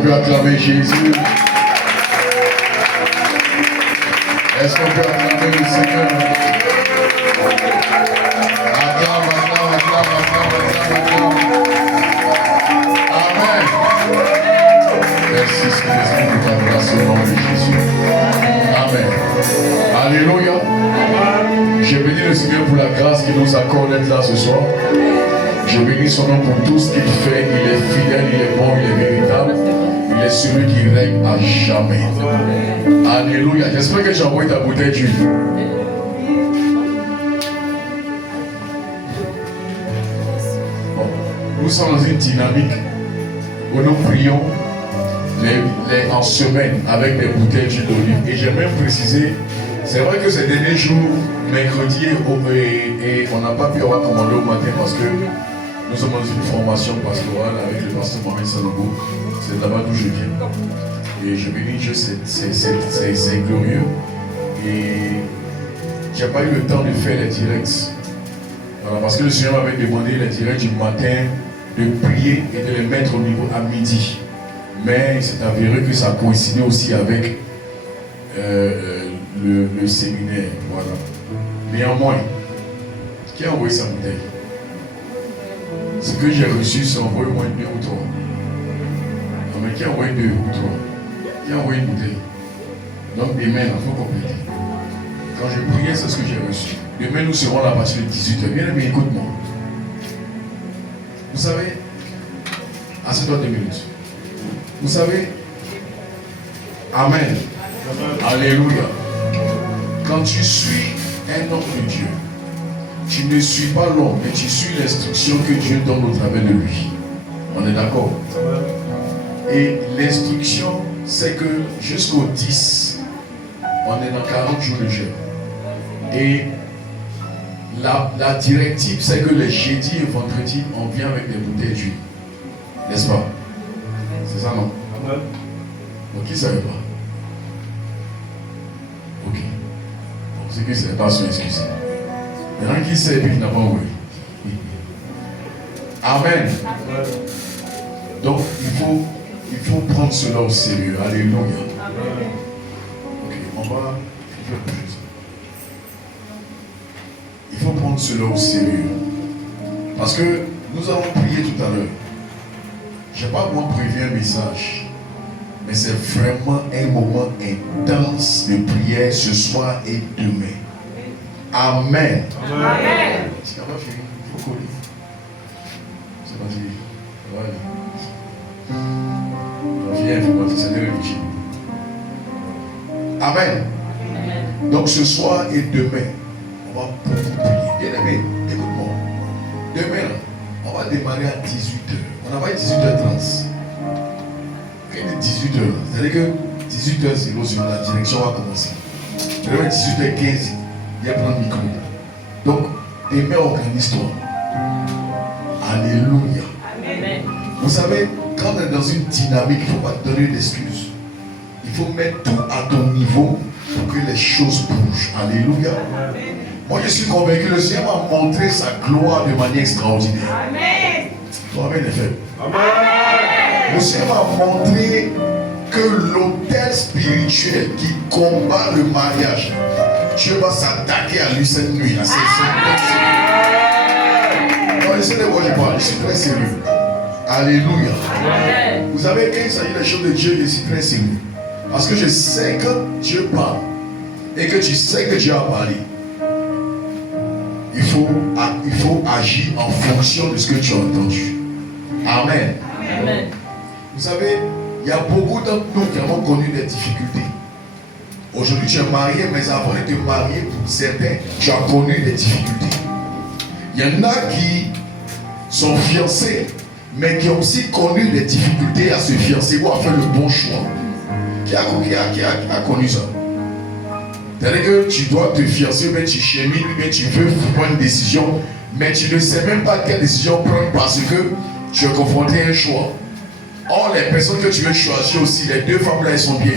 qu'on peut acclamer Jésus? Est-ce qu'on peut acclamer le Seigneur? Acclame. Amen. Merci Saint-Esprit pour ta grâce au nom de Jésus. Amen. Alléluia. Je bénis le Seigneur pour la grâce qu'il nous accorde d'être là ce soir. Je bénis son nom pour tout ce qu'il fait. Il est fidèle, il est bon, il est véritable. Il est celui qui règne à jamais. Alléluia. J'espère que j'ai envoyé ta bouteille d'huile. Bon. Nous sommes dans une dynamique où nous prions en semaine avec des bouteilles d'huile d'olive. Et j'ai même précisé, c'est vrai que ces derniers jours, mercredi et on n'a pas pu avoir commandé au matin parce que nous sommes dans une formation pastorale avec le pasteur Mohamed Salogo. C'est là-bas d'où je viens. Et je bénis Dieu, c'est glorieux. Et j'ai pas eu le temps de faire les directs. Voilà, parce que le Seigneur m'avait demandé les directs du matin de prier et de les mettre au niveau à midi. Mais c'est avéré que ça coïncidait aussi avec le séminaire. Voilà. Néanmoins, qui a envoyé sa bouteille? Ce que j'ai reçu, c'est envoyé au moins 2 ou 3. Non, mais qui a envoyé 2 ou 3? Qui a envoyé une bouteille? Donc demain, il faut compléter. Quand je priais, c'est ce que j'ai reçu. Demain, nous serons là à partir de 18h. Bien aimé, écoute-moi. Vous savez, assieds-toi 2 minutes. Vous savez, Amen. Alléluia. Quand tu suis un homme de Dieu, tu ne suis pas l'homme, mais tu suis l'instruction que Dieu donne au travers de lui. On est d'accord? Et l'instruction, c'est que jusqu'au 10, on est dans 40 jours de jeûne. Et la directive, c'est que les jeudis et vendredis, on vient avec des bouteilles d'huile. N'est-ce pas? C'est ça, non? Donc, qui ne savait pas? Ok. Bon, ceux qui ne savaient pas sont excusés. Maintenant, qui sait et qui n'a pas envoyé? Amen. Donc, il faut prendre cela au sérieux. Alléluia. Ok, on va faire quelque chose. Il faut prendre cela au sérieux. Parce que nous avons prié tout à l'heure. Je n'ai pas moi prévu un message. Mais c'est vraiment un moment intense de prière ce soir et demain. Amen. Amen. C'est pas fini. Il faut coller. C'est pas dit. Viens, il faut pas c'est de Amen. Donc ce soir et demain, on va beaucoup prier. Bien aimé, écoute-moi. Demain, on va démarrer à 18h. On va à 18h30. Rien de 18h. C'est-à-dire que 18h00, la direction va commencer. Je vais mettre 18h15. Viens prendre le micro. Donc, demain, organise-toi. Alléluia. Amen. Vous savez, quand on est dans une dynamique, il ne faut pas te donner d'excuses. Il faut mettre tout à ton niveau pour que les choses bougent. Alléluia. Amen. Moi, je suis convaincu que le Seigneur m'a montré sa gloire de manière extraordinaire. Amen. Toi-même, est faible. Amen. Le Seigneur m'a montré que l'autel spirituel qui combat le mariage, Dieu va s'attaquer à lui cette nuit. Non, laissez les voix, je parle. Je suis très sérieux. Alléluia. Amen. Vous savez, quand il s'agit des choses de Dieu, je suis très sérieux. Parce que je sais que Dieu parle. Et que tu sais que Dieu a parlé. Il faut agir en fonction de ce que tu as entendu. Amen. Amen. Vous savez, il y a beaucoup d'entre nous qui avons connu des difficultés. Aujourd'hui, tu es marié, mais avant de te marier, pour certains, tu as connu des difficultés. Il y en a qui sont fiancés, mais qui ont aussi connu des difficultés à se fiancer ou à faire le bon choix. Qui a connu ça? C'est-à-dire que tu dois te fiancer, mais tu chemines, mais tu veux prendre une décision, mais tu ne sais même pas quelle décision prendre parce que tu es confronté à un choix. Or, les personnes que tu veux choisir aussi, les deux femmes là, elles sont bien.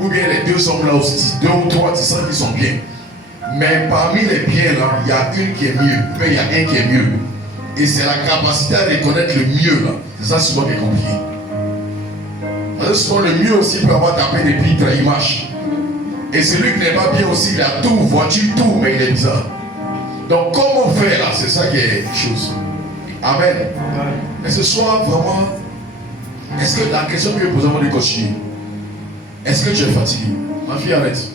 Ou bien les deux hommes là aussi, 2 ou 3, tu sens qu'ils sont bien. Mais parmi les biens là, il y a une qui est mieux, mais il y a un qui est mieux. Et c'est la capacité à reconnaître le mieux là. C'est ça souvent qui est compliqué. Parce que souvent le mieux aussi peut avoir tapé des pitres, il marche. Et celui qui n'est pas bien aussi, il a tout, voiture, tout, mais il est bizarre. Donc comment faire là? C'est ça qui est une chose. Amen. Et ce soir, vraiment, est-ce que la question que je pose avant de continuer, est-ce que tu es fatigué? Ma fille, arrête.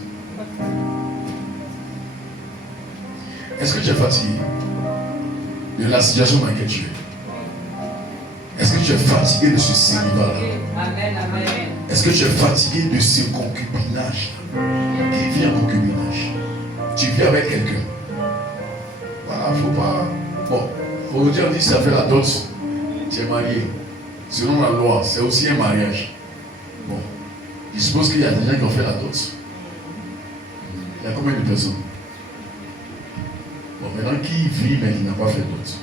Est-ce que tu es fatigué de la situation dans laquelle tu es? Est-ce que tu es fatigué de ce célibat-là? Est-ce que tu es fatigué de ce concubinage? Qui vit en concubinage? Tu vis avec quelqu'un. Voilà, faut pas. Bon, aujourd'hui on dit ça fait la dot. Tu es marié. Selon la loi, c'est aussi un mariage. Bon, je suppose qu'il y a des gens qui ont fait la dot. Il y a combien de personnes? Bon, maintenant qui vit mais qui n'a pas fait dot?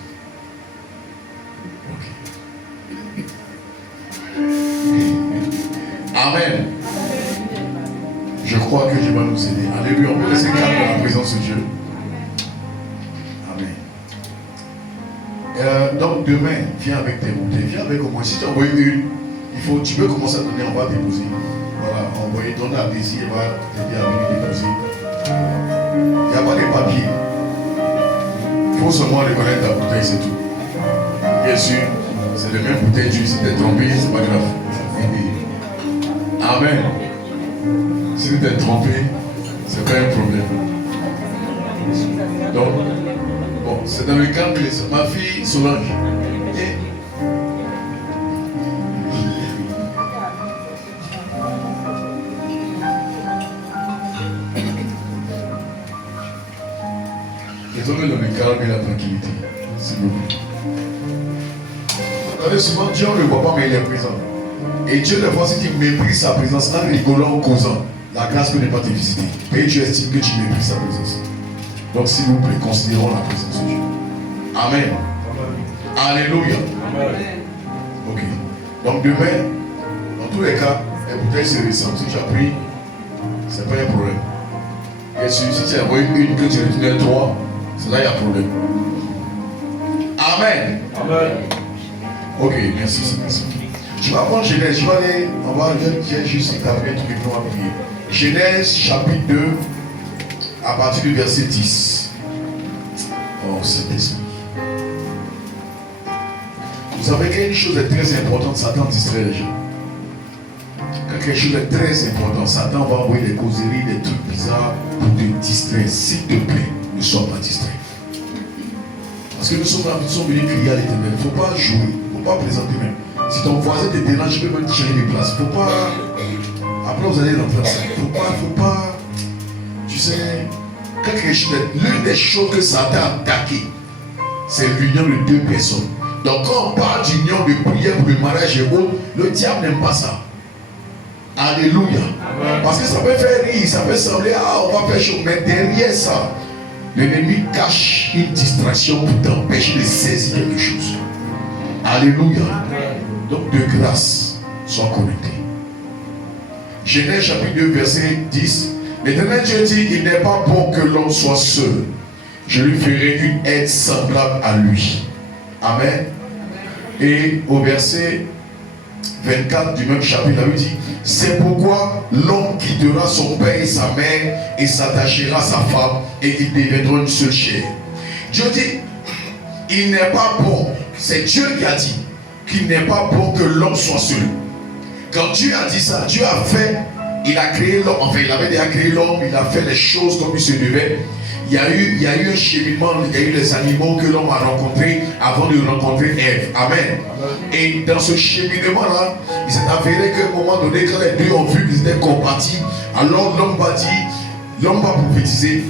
Amen. Je crois que Dieu va nous aider. Alléluia. On peut laisser calme dans la présence de Dieu. Amen. Donc demain, viens avec tes bouteilles. Viens avec au moins. Si tu as envoyé une, tu peux commencer à donner, on va déposer. Voilà, envoyer, donner à Daisy, elle va t'aider à venir déposer. Il n'y a pas de papier. Il faut seulement reconnaître ta bouteille, c'est tout. Bien sûr, c'est la même bouteille, si tu es trompé, c'est pas grave. Amen. Si tu t'es trompé, c'est pas un problème. Donc, bon, c'est dans le cadre de ma fille Solange. Désolé dans le calme et la tranquillité. S'il vous plaît. Vous savez, souvent Dieu ne le voit pas, mais il est présent. Et Dieu, des fois, si tu méprises sa présence en rigolant, en causant, la grâce peut ne pas te visiter. Et tu estimes que tu méprises sa présence. Donc, s'il vous plaît, considérons la présence de Dieu. Amen. Alléluia. Amen. Ok. Donc, demain, dans tous les cas, les bouteilles se ressemblent. Si tu as pris, ce n'est pas un problème. Et si tu as envoyé une que tu retiens trois, c'est là qu'il y a problème. Amen. Amen. Ok, merci, merci. Tu vas prendre Genèse, tu vas aller, on va juste établir un truc pour prier. Genèse chapitre 2, à partir du verset 10. Oh, Saint-Esprit. Vous savez qu'il y a une chose de très importante, Satan distrait les gens. Quand quelque chose de très important, Satan va envoyer des causeries, des trucs bizarres pour te distraire. S'il te plaît, ne sois pas distrait. Parce que nous sommes venus crier à l'Éternel. Il ne faut pas jouer, il ne faut pas plaisanter même. Si ton voisin te dérange, je peux même tirer des places. Faut pas. Après, vous allez rentrer dans ça. Faut pas. Tu sais, l'une des choses que Satan a attaqué, c'est l'union de deux personnes. Donc, quand on parle d'union, de prière pour le mariage et autres, le diable n'aime pas ça. Alléluia. Amen. Parce que ça peut faire rire, ça peut sembler, on va faire chaud. Mais derrière ça, l'ennemi cache une distraction pour t'empêcher de saisir quelque chose. Alléluia. Amen. Donc de grâce, sois connecté. Genèse chapitre 2, verset 10. L'Éternel Dieu dit, il n'est pas bon que l'homme soit seul. Je lui ferai une aide semblable à lui. Amen. Et au verset 24 du même chapitre, il dit, c'est pourquoi l'homme quittera son père et sa mère et s'attachera à sa femme et ils deviendront une seule chair. Dieu dit, il n'est pas bon, c'est Dieu qui a dit, qu'il n'est pas bon que l'homme soit seul. Quand Dieu a dit ça, Dieu a fait, il a créé l'homme, enfin il avait déjà créé l'homme, il a fait les choses comme il se devait. Il y a eu un cheminement, il y a eu les animaux que l'homme a rencontrés avant de rencontrer Ève. Amen. Et dans ce cheminement-là, il s'est avéré qu'à un moment donné, quand les deux ont vu qu'ils étaient compatis, alors l'homme va prophétiser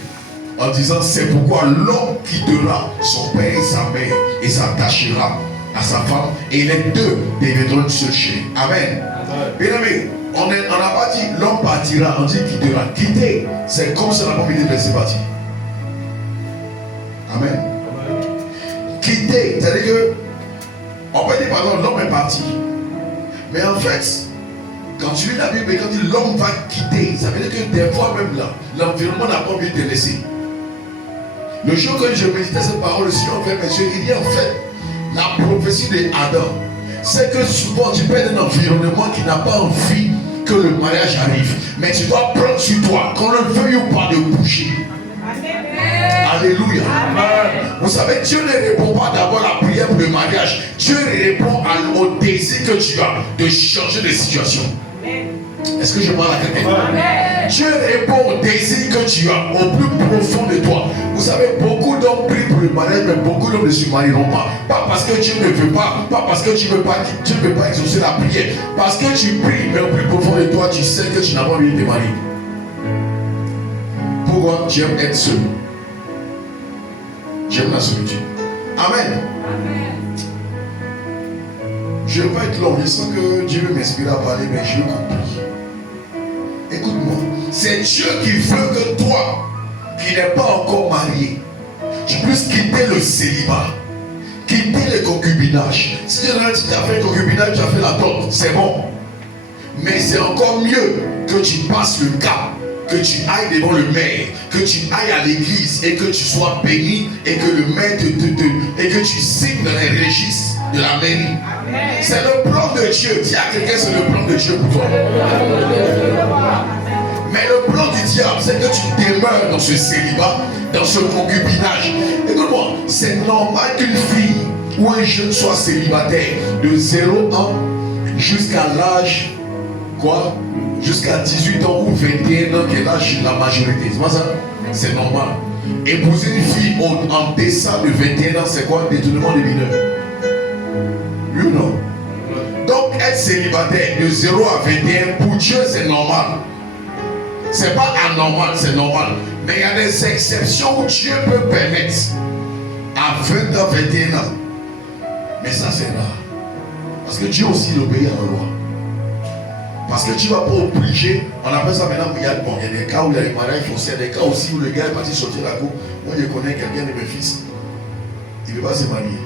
en disant, c'est pourquoi l'homme quittera son père et sa mère et s'attachera à sa femme et les deux deviendront une seule chair. Amen. Bien aimé, on n'a pas dit l'homme partira, on dit quittera. Quitter, c'est comme ça la première de laisser partir. Amen. Quitter, c'est-à-dire que on peut dire par exemple l'homme est parti. Mais en fait, quand tu lis la Bible et quand tu dis l'homme va quitter, ça veut dire que des fois même là, l'environnement n'a pas envie de te laisser. Le jour que je méditais cette parole, le Seigneur fait, monsieur, il dit en fait, la prophétie d'Adam, c'est que souvent tu peux être dans un environnement qui n'a pas envie que le mariage arrive. Mais tu dois prendre sur toi, qu'on le veuille ou pas, de bouger. Alléluia. Vous savez, Dieu ne répond pas d'abord à la prière pour le mariage. Dieu répond au désir que tu as de changer de situation. Est-ce que je parle à quelqu'un? Dieu répond au désir que tu as au plus profond de toi. Vous savez, beaucoup d'hommes prient pour le mariage, mais beaucoup d'hommes ne se marieront pas. Pas parce que Dieu ne veut pas, pas parce que tu ne veux pas, Dieu ne veut pas exaucer la prière. Parce que tu pries, mais au plus profond de toi, tu sais que tu n'as pas envie de te marier. Pourquoi? Tu aimes être seul. J'aime la solitude. Amen. Je ne veux pas être long. Je sens que Dieu veut m'inspirer à parler, mais je veux qu'on prie. Écoute-moi. C'est Dieu qui veut que toi, qui n'es pas encore marié, tu puisses quitter le célibat, quitter le concubinage. Si tu as fait le concubinage, tu as fait la tente, c'est bon. Mais c'est encore mieux que tu passes le cap, que tu ailles devant le maire, que tu ailles à l'église et que tu sois béni et que le maire et que tu signes dans les registres de la mairie. C'est le plan de Dieu. Dis à quelqu'un, c'est le plan de Dieu pour toi. Mais le plan du diable, c'est que tu demeures dans ce célibat, dans ce concubinage. Écoute-moi, c'est normal qu'une fille ou un jeune soit célibataire de 0 ans jusqu'à l'âge, quoi? Jusqu'à 18 ans ou 21 ans, qui est l'âge de la majorité. C'est pas ça? C'est normal. Épouser une fille en deçà de 21 ans, c'est quoi? Détournement de mineurs. Oui ou non? Donc être célibataire de 0 à 21, pour Dieu c'est normal. C'est pas anormal, c'est normal. Mais il y a des exceptions où Dieu peut permettre à 20 ans, 21 ans. Mais ça c'est rare. Parce que Dieu aussi obéit à la loi. Parce que tu ne vas pas obliger, on appelle ça maintenant, il y a des cas où il y a des mariages forcés, il y a des cas aussi où le gars est parti sortir la cour. Moi je connais quelqu'un de mes fils, il ne veut pas se marier.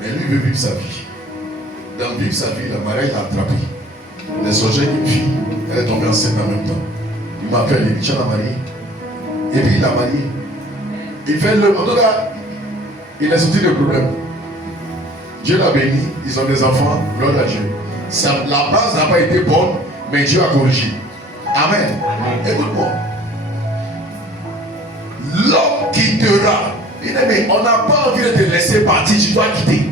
Mais lui il veut vivre sa vie. Dans vivre sa vie, le mariage l'a attrapé. Il est sorti avec une fille, elle est tombée enceinte en même temps. Il m'appelle, il dit, tu l'as marié. Et puis il l'a marié. Il fait le. En tout cas, il a sorti le problème. Dieu l'a béni, ils ont des enfants, gloire à Dieu. La base n'a pas été bonne, mais Dieu a corrigé. Amen. Écoute-moi. L'homme quittera. Mais on n'a pas envie de te laisser partir, tu dois quitter.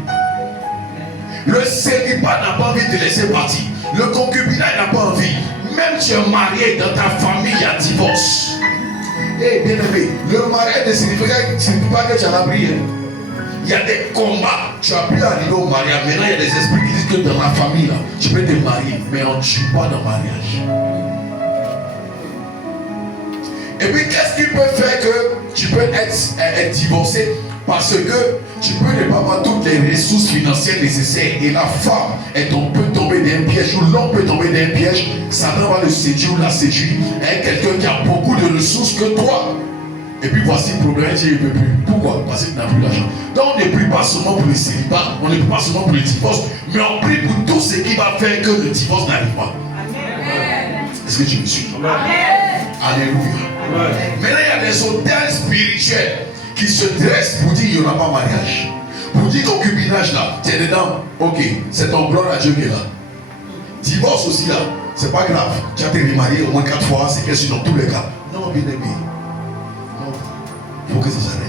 Le célibat n'a pas envie de te laisser partir. Le concubinage n'a pas envie. Même tu es marié, dans ta famille, il y a divorce. Eh bien aimé, le mariage ne signifie pas que tu as l'abri. Il y a des combats. Tu as pu arriver au mariage. Maintenant, il y a des esprits qui disent que dans la famille, là, tu peux te marier, mais on ne tue pas dans le mariage. Et puis, qu'est-ce qui peut faire que tu peux être divorcé? Parce que tu peux ne pas avoir toutes les ressources financières nécessaires. Et la femme peut tomber dans un piège, ou l'homme peut tomber dans un piège. Satan va le séduire ou la séduire. Et quelqu'un qui a beaucoup de ressources que toi. Et puis voici le problème, il ne peut plus. Pourquoi? Parce qu'il n'a plus d'argent. Donc on ne prie pas seulement pour le célibat, on ne prie pas seulement pour le divorce, mais on prie pour tout ce qui va faire que le divorce n'arrive pas. Amen. Est-ce que tu me suis? Amen. Alléluia. Amen. Maintenant il y a des hôtels spirituels qui se dressent pour dire qu'il n'y aura pas mariage. Pour dire concubinage là, tu es dedans, ok, c'est ton gloire à Dieu qui est là. Divorce aussi là, c'est pas grave. Tu as été remarié au moins 4 fois, c'est bien sûr dans tous les cas. Non, bien aimé. Il faut que ça s'arrête.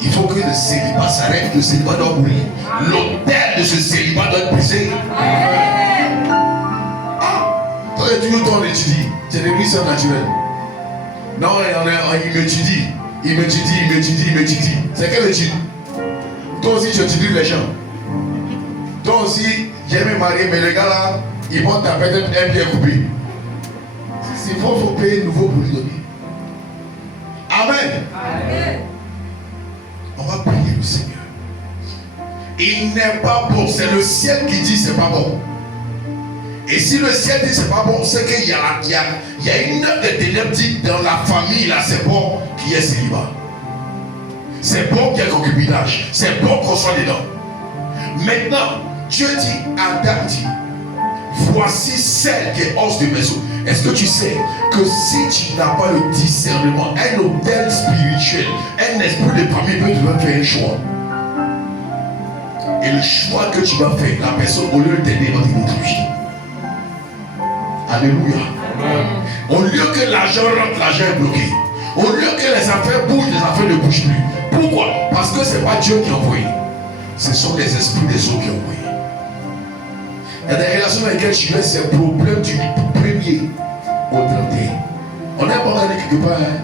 Il faut que le célibat s'arrête. Le célibat doit mourir. L'autel de ce célibat doit être brisé. Toi, tu es toujours étudies. C'est des missions naturelles. Non, il m'étudie. Il m'étudie. C'est quelle étude? Toi aussi, tu étudies les gens. Toi aussi, j'aime me marier, mais les gars là, ils vont t'appeler un pied coupé. S'il faut payer nouveau pour lui donner. Amen. Amen. On va prier le Seigneur. Il n'est pas bon. C'est le ciel qui dit c'est pas bon. Et si le ciel dit c'est pas bon, c'est qu'il y a une œuvre de ténèbres dit dans la famille là, c'est bon qu'il y ait célibat. C'est bon qu'il y ait concubinage. C'est bon qu'on soit dedans. Maintenant, Dieu dit à Adam, voici celle qui est os de mes os. Est-ce que tu sais que si tu n'as pas le discernement, un hôtel spirituel, un esprit de famille peut te faire un choix. Et le choix que tu vas faire, la personne, au lieu de t'aider, va te détruire. Alléluia. Au lieu que l'argent rentre, l'argent est bloqué. Au lieu que les affaires bougent, les affaires ne bougent plus. Pourquoi? Parce que ce n'est pas Dieu qui a envoyé. Ce sont les esprits des autres qui ont envoyé. Il y a des relations dans lesquelles tu mets ces problèmes du premier au 31. On n'est pas allé quelque part. Hein?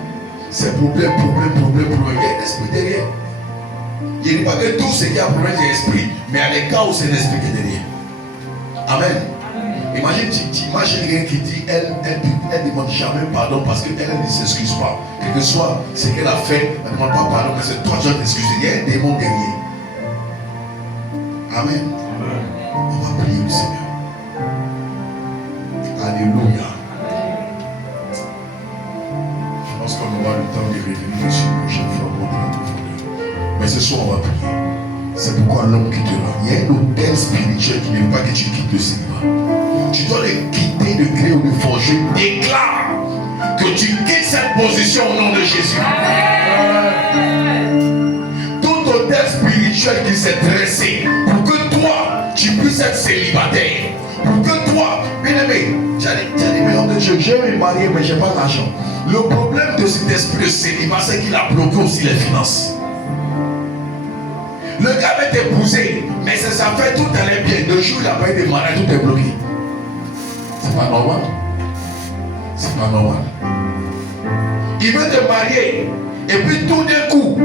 Ces problèmes. Il y a un esprit derrière. Il ne dit pas que tout ce qui a un problème, c'est l'esprit. Mais il y a des cas où c'est l'esprit qui est derrière. Amen. Imagine, tu imagines quelqu'un qui dit, elle ne demande jamais pardon parce qu'elle ne s'excuse pas. Quel que soit ce qu'elle a fait, elle ne demande pas pardon, mais c'est toi qui dois t'excuser. Il y a un démon derrière. Amen. On va prier le Seigneur. Alléluia. Je pense qu'on aura le temps de revenir dessus une prochaine fois pour notre profondeur. Mais ce soir, on va prier. C'est pourquoi l'homme quittera. Il y a un hôtel spirituel qui ne veut pas que tu quittes le célibat. Tu dois le quitter de gré ou de force. Je déclare que tu quittes cette position au nom de Jésus. Tout hôtel spirituel qui s'est dressé pour que toi, tu puisses être célibataire. Pour que toi, bien aimé, tu as des millions de Dieu. Je vais me marier, mais je n'ai pas d'argent. Le problème de cet esprit de célibat, c'est qu'il a bloqué aussi les finances. Le gars va t'épouser, mais ça fait tout allait bien. Le jour où il a pas eu de mariage, tout est bloqué. C'est pas normal. C'est pas normal. Il veut te marier, et puis tout d'un coup,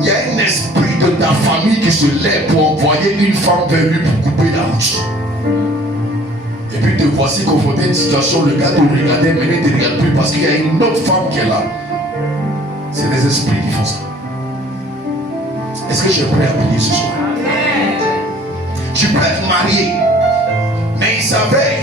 il y a un esprit de ta famille qui se lève pour envoyer une femme vers lui pour couper la route. Et puis te voici confronté à une situation, le gars te regardait, mais il ne te regarde plus parce qu'il y a une autre femme qui est là. C'est des esprits qui font ça. Est-ce que tu es prêt à prier ce soir? Tu peux être marié, mais il savait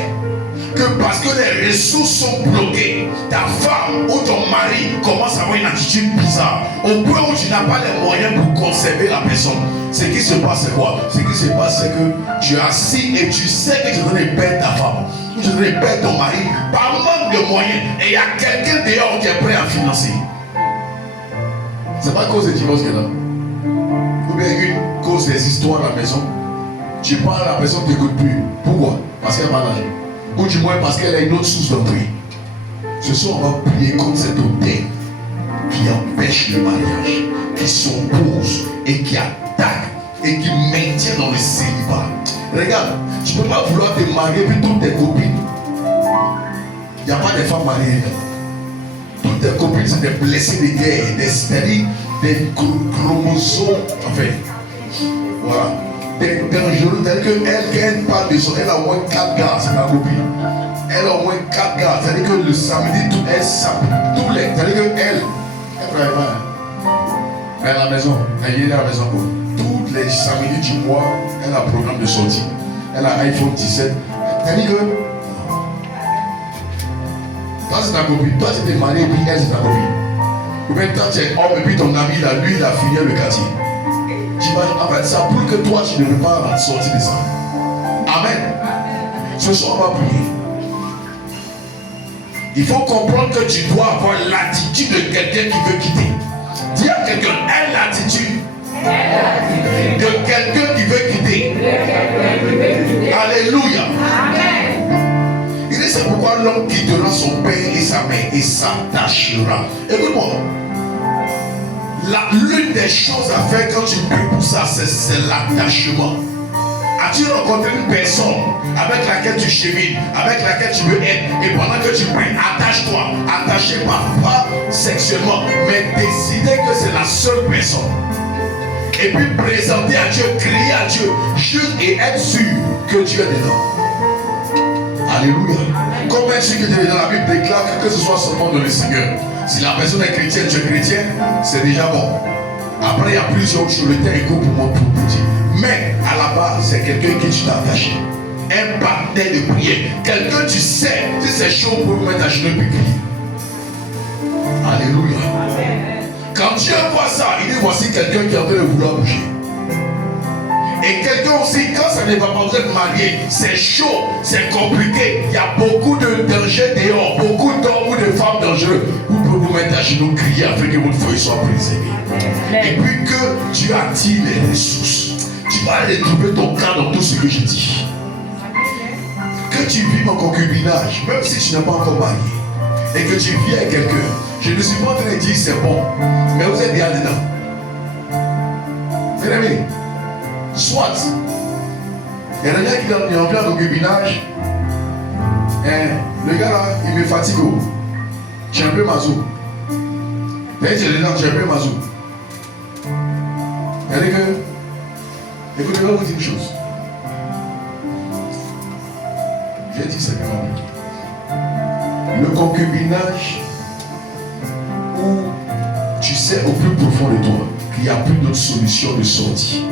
que parce que les ressources sont bloquées, ta femme ou ton mari commence à avoir une attitude bizarre, au point où tu n'as pas les moyens pour conserver la personne. Ce qui se passe, c'est quoi? Ce qui se passe, c'est que tu es assis et tu sais que tu es en train de perdre ta femme, ou tu es en train de perdre ton mari, par manque de moyens, et il y a quelqu'un dehors qui est prêt à financer. C'est pas à cause de divorce qu'elle a. Ou bien une cause des histoires à la maison. Tu parles à la personne qui n'écoute plus. Pourquoi? Parce qu'elle n'a pas d'argent. Ou du moins parce qu'elle a une autre source d'entrée. Ce soir, on va prier contre cet hôtel qui empêche le mariage, qui s'oppose et qui attaque et qui maintient dans le célibat. Regarde, tu ne peux pas vouloir te marier puis toutes tes copines. Il n'y a pas de femmes mariées. Toutes tes copines, c'est des blessés de guerre, c'est-à-dire des chromosomes, enfin, voilà, des dangereux, c'est-à-dire qu'elle parle de son, elle a au moins 4 gars, c'est ma copine. Elle a au moins 4 gars, c'est-à-dire que le samedi, elle sape, tous les, c'est-à-dire qu'elle vraiment, elle est à la maison, elle est à la maison, tous les samedis du mois, elle a un programme de sortie, elle a iPhone 17, c'est-à-dire que, toi c'est ta copine, toi tu t'es marié et puis elle c'est ta copine. Ou bien toi tu es homme et puis ton ami là, lui il a fini le quartier. Tu vas en fait ça pour que toi tu ne veux pas sortir de ça. Amen. Ce soir on va prier. Il faut comprendre que tu dois avoir l'attitude de quelqu'un qui veut quitter. Dis à quelqu'un, aie l'attitude de quelqu'un qui veut quitter. Alléluia. Amen. Il dit c'est pourquoi l'homme quittera son père et sa mère et s'attachera. Écoute-moi. L'une des choses à faire quand tu pries pour ça, c'est l'attachement. As-tu rencontré une personne avec laquelle tu chemines, avec laquelle tu veux être, et pendant que tu pries, attache-toi, attaché pas sexuellement, mais décider que c'est la seule personne. Et puis présenter à Dieu, crier à Dieu, juste et être sûr que Dieu est dedans. Alléluia. Comme un sûr que Dieu est dedans, la Bible déclare que ce soit seulement dans le Seigneur. Si la personne est chrétienne, tu es chrétien, c'est déjà bon. Après, il y a plusieurs choses, le temps est court pour moi pour dire. Mais à la base, c'est quelqu'un qui tu t'es attaché. Un partenaire de prière. Quelqu'un tu sais, si c'est chaud pour me mettre à genoux et prier. Alléluia. Quand Dieu voit ça, il dit voici quelqu'un qui est en train de vouloir bouger. Et quelqu'un aussi, quand ça ne va pas vous être marié, c'est chaud, c'est compliqué. Il y a beaucoup de dangers dehors, beaucoup d'hommes ou de femmes dangereux. Vous pouvez vous mettre à genoux, crier afin que votre foyer soit préservé. Et puis que Dieu attire les ressources. Tu tu vas retrouver ton cas dans tout ce que je dis. Que tu vives en concubinage, même si tu n'es pas encore marié, et que tu vis avec quelqu'un, je ne suis pas en train de dire c'est bon, mais vous êtes bien dedans. Bien aimé, soit, il y a un gars qui est en plein concubinage, le gars là, il me fatigue. J'ai un peu mazou. D'ailleurs, j'ai un peu mazou. C'est-à-dire que, écoutez, je vais vous dire une chose. J'ai dit simplement, le concubinage où tu sais au plus profond de toi qu'il n'y a plus d'autre solution de sortie.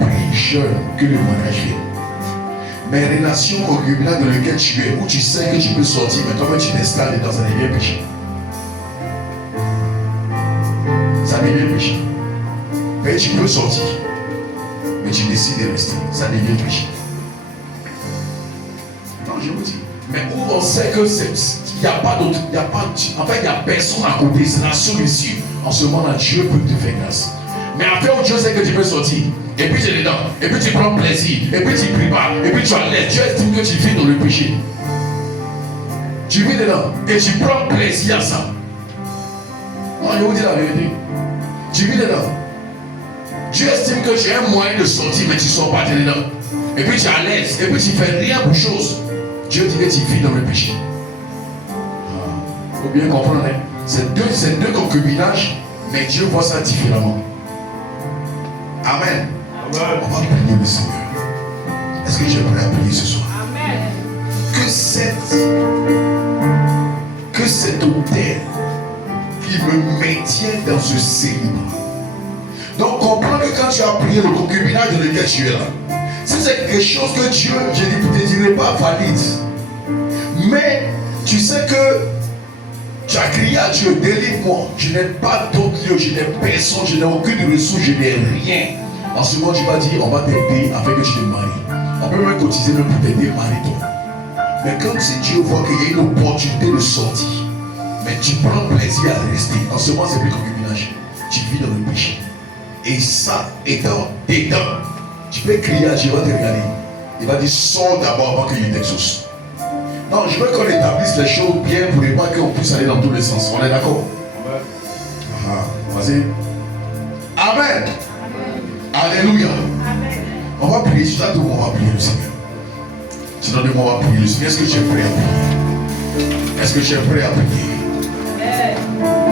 Plus jeune que le mariage vient. Mais relation concubinage dans laquelle tu es, où tu sais que tu peux sortir, mais toi-même tu t'installes dans un devient péché. Ça devient péché. Mais tu peux sortir, mais tu décides de rester. Ça devient péché. Non, je vous dis. Mais où on sait que il n'y a pas d'autre, il n'y a pas, en fait, il n'y a personne à côté, c'est la solution. En ce moment-là, Dieu peut te faire grâce. Mais après où Dieu sait que tu peux sortir, et puis tu es dedans, et puis tu prends plaisir, et puis tu ne pries pas, et puis tu enlèves, Dieu estime que tu vis dans le péché. Tu vis dedans, et tu prends plaisir à ça. Non, je vous dis la vérité. Tu vis dedans. Dieu estime que tu as un moyen de sortir, mais tu ne sors pas dedans. Et puis tu es à l'aise, et puis tu ne fais rien pour chose. Dieu dit que tu vis dans le péché. Il faut bien comprendre, hein? C'est deux concubinages, mais Dieu voit ça différemment. Amen. Amen. On va prier le Seigneur. Est-ce que tu es prêt à prier ce soir? Amen. Que cet autel qui me maintient dans ce célibat. Donc comprends que quand tu as prié le concubinage dans lequel tu es là, si c'est quelque chose que Dieu, je ne te dirai pas valide, mais tu sais que tu as crié à Dieu, délivre-moi, je n'ai pas d'autre lieu, je n'ai personne, je n'ai aucune ressource, je n'ai rien. En ce moment, tu vas dire, on va t'aider afin que tu te maries. On peut même cotiser même pour t'aider, marie-toi. Mais quand c'est Dieu voit qu'il y a une opportunité de sortir, mais tu prends plaisir à rester, en ce moment, c'est plus concubinage. Tu vis dans le péché. Et ça, étant dedans, tu peux crier à Dieu, il va te regarder. Il va dire, sors d'abord avant qu'il t'exauce. Non, je veux qu'on établisse les choses bien pour ne pas qu'on puisse aller dans tous les sens. On est d'accord? Vas-y. Amen. Alléluia. Amen. On va prier. Je t'attends, on va prier le Seigneur. Sinon, on va prier le Seigneur. Est-ce que tu es prêt à prier? Est-ce que tu es prêt à prier?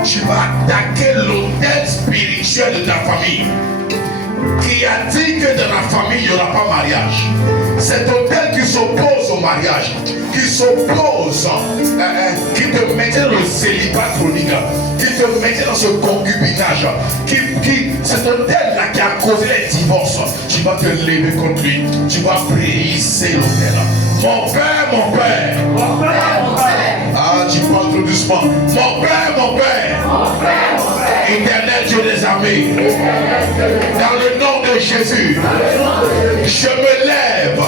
Tu vas attaquer l'autel spirituel de ta famille qui a dit que dans la famille il n'y aura pas mariage. Cet autel qui s'oppose au mariage, qui s'oppose, qui te mettait dans le célibat chronique, qui te mettait dans ce concubinage, cet autel-là qui a causé les divorces, tu vas te lever contre lui, tu vas briser l'autel. Mon père, mon père, mon père, mon père. Ah, tu parles trop doucement. Mon père, mon père, mon père, mon père. Éternel Dieu des armées, dans le nom de Jésus, je me lève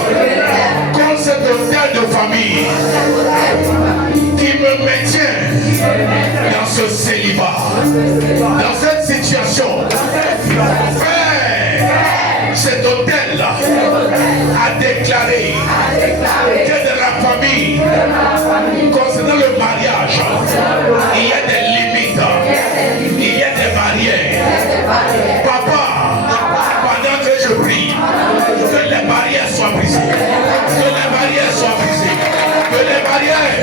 contre cet autel de famille qui me maintient dans ce célibat, dans cette situation. Père, cet autel-là a déclaré que de la famille, concernant le mariage, il y a des limites, il y a des barrières. Papa, pendant que je prie, que les barrières soient brisées, que les barrières soient brisées, que les barrières.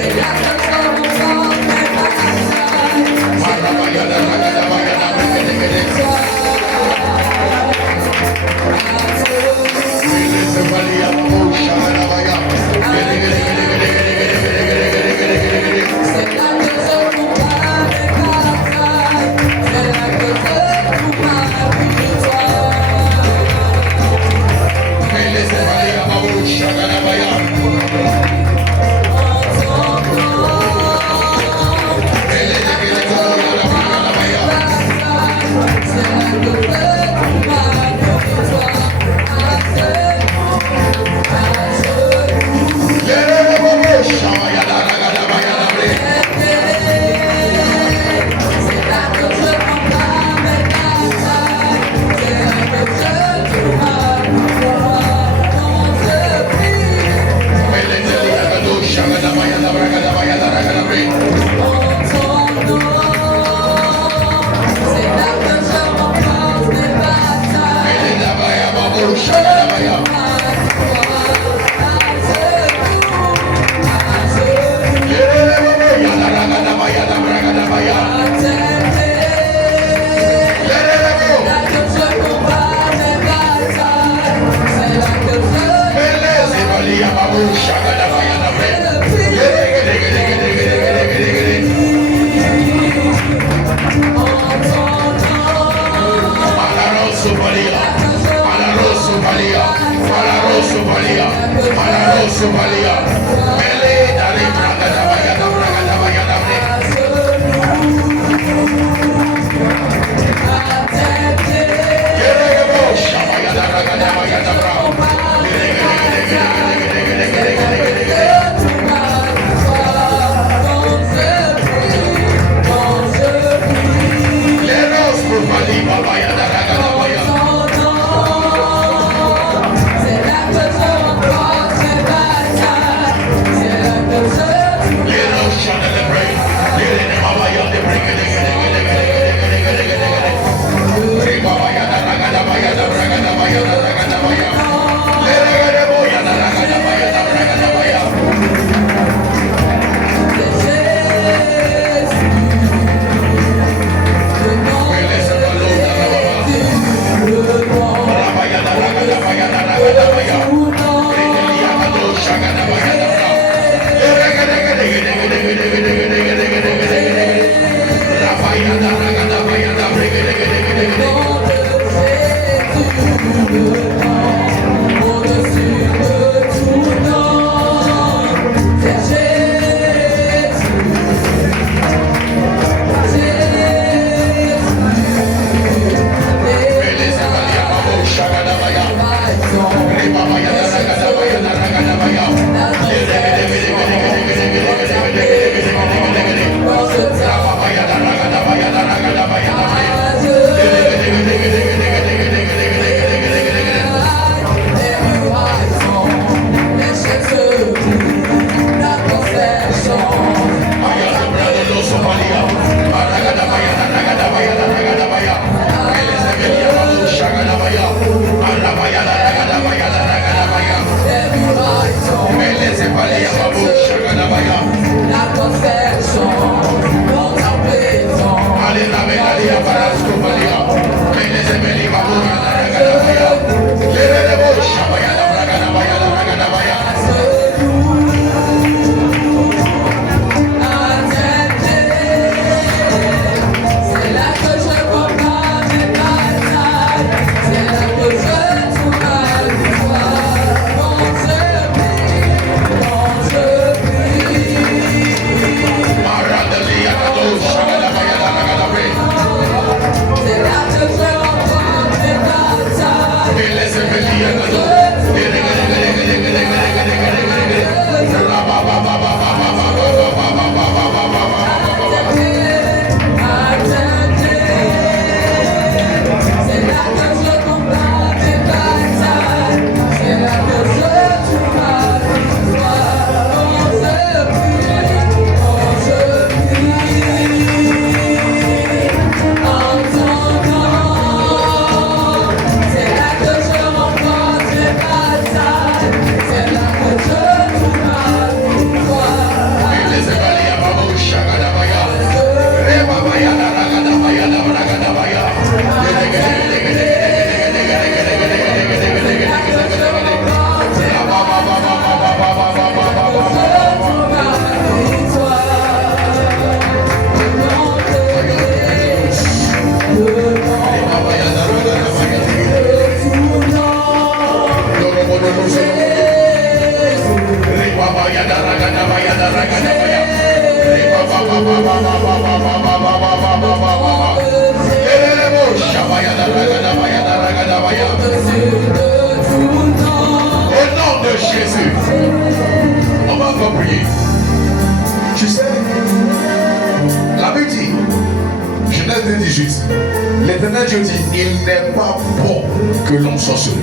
L'éternel Dieu dit, il n'est pas bon que l'homme soit seul.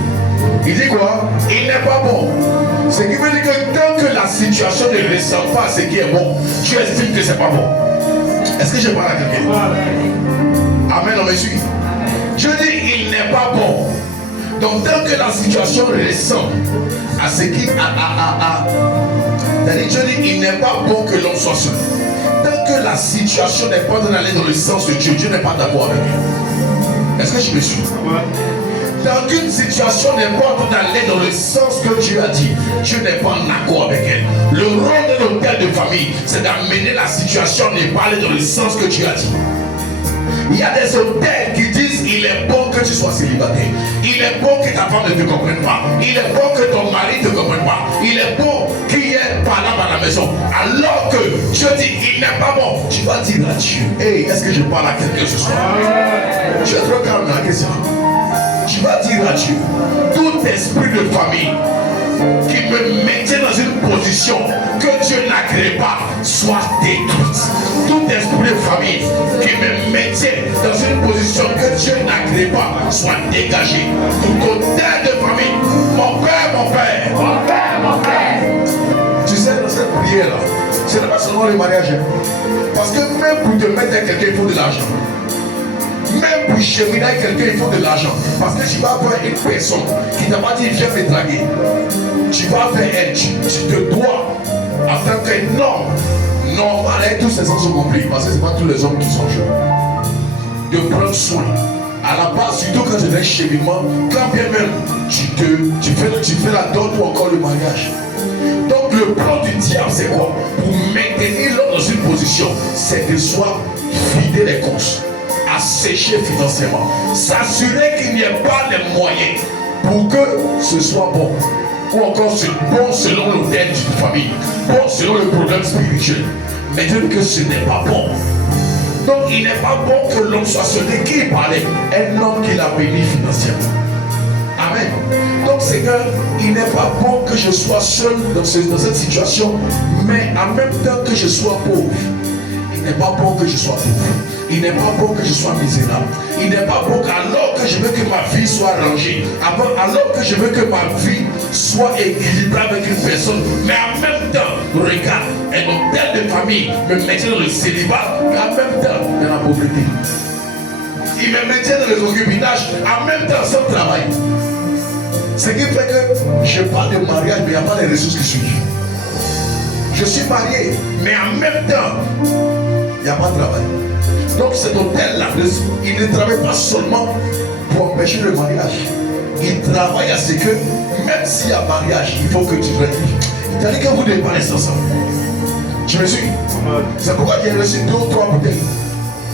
Il dit quoi? Il n'est pas bon. Ce qui veut dire que tant que la situation ne ressemble pas à ce qui est bon, tu estimes que c'est pas bon. Est-ce que je parle à quelqu'un? Amen, on me suit. Je dis, il n'est pas bon. Donc tant que la situation ressemble à ce qui Dieu dit, il n'est pas bon que l'homme soit seul. Tant que la situation n'est pas d'aller dans le sens de Dieu, Dieu n'est pas d'accord avec elle. Est-ce que je me suis? Tant qu'une situation n'est pas d'aller dans le sens que Dieu a dit, Dieu n'est pas en accord avec elle. Le rôle de l'hôtel de famille, c'est d'amener la situation n'est pas aller dans le sens que Dieu a dit. Il y a des hôtels qui disent il est bon que tu sois célibataire. Il est bon que ta femme ne te comprenne pas. Il est bon que ton mari ne te comprenne pas. Il est bon qu'il y ait parlant à la maison. Alors que Dieu dit il n'est pas bon. Tu vas dire à Dieu, hey, est-ce que je parle à quelqu'un ce soir? Tu es trop calme dans la question. Tu vas dire à Dieu, tout esprit de famille qui me mettait dans une position que Dieu n'agrée pas, soit détruite. Tout esprit de famille qui me mettait dans une position que Dieu n'agrée pas, soit dégagé. Tout hôtel de famille, mon père. Tu sais, dans cette prière-là, ce n'est pas seulement le mariage. Parce que même pour te mettre avec quelqu'un, il faut de l'argent. Même pour cheminer avec quelqu'un, il faut de l'argent. Parce que tu vas avoir une personne qui t'a pas dit viens me draguer. Tu vas faire elle, tu te dois, en tant qu'un homme normal, avec tous ces hommes sont compris, parce que ce n'est pas tous les hommes qui sont jeunes, de prendre soin. À la base, surtout quand c'est un cheminement, quand bien même tu fais la dot ou encore le mariage. Donc le plan du diable, c'est quoi? Pour maintenir l'homme dans une position, c'est de soit vider les comptes, assécher financièrement, s'assurer qu'il n'y ait pas les moyens pour que ce soit bon. Ou encore c'est bon selon l'hôtel d'une famille, bon selon le programme spirituel. Mais Dieu dit que ce n'est pas bon. Donc il n'est pas bon que l'homme soit seul. De qui il parlait? Un homme qui l'a béni financièrement. Amen. Donc Seigneur, il n'est pas bon que je sois seul dans cette situation, mais en même temps que je sois pauvre. Il n'est pas bon que je sois pauvre. Il n'est pas bon que je sois misérable. Il n'est pas bon qu'alors que je veux que ma vie soit rangée, alors que je veux que ma vie soit équilibrée avec une personne, mais en même temps, regarde, un hôtel de famille me mettait dans le célibat, mais en même temps dans la pauvreté. Il me mettait dans le concubinage, en même temps sans travail. Ce qui fait que je parle de mariage, mais il n'y a pas les ressources qui suivent. Je suis marié, mais en même temps, il n'y a pas de travail. Donc cet hôtel-là, il ne travaille pas seulement pour empêcher le mariage. Il travaille à ce que, même s'il y a mariage, il faut que tu règles. C'est-à-dire que vous devez parler ensemble. Tu me suis? C'est pourquoi j'ai reçu 2 ou 3 bouteilles.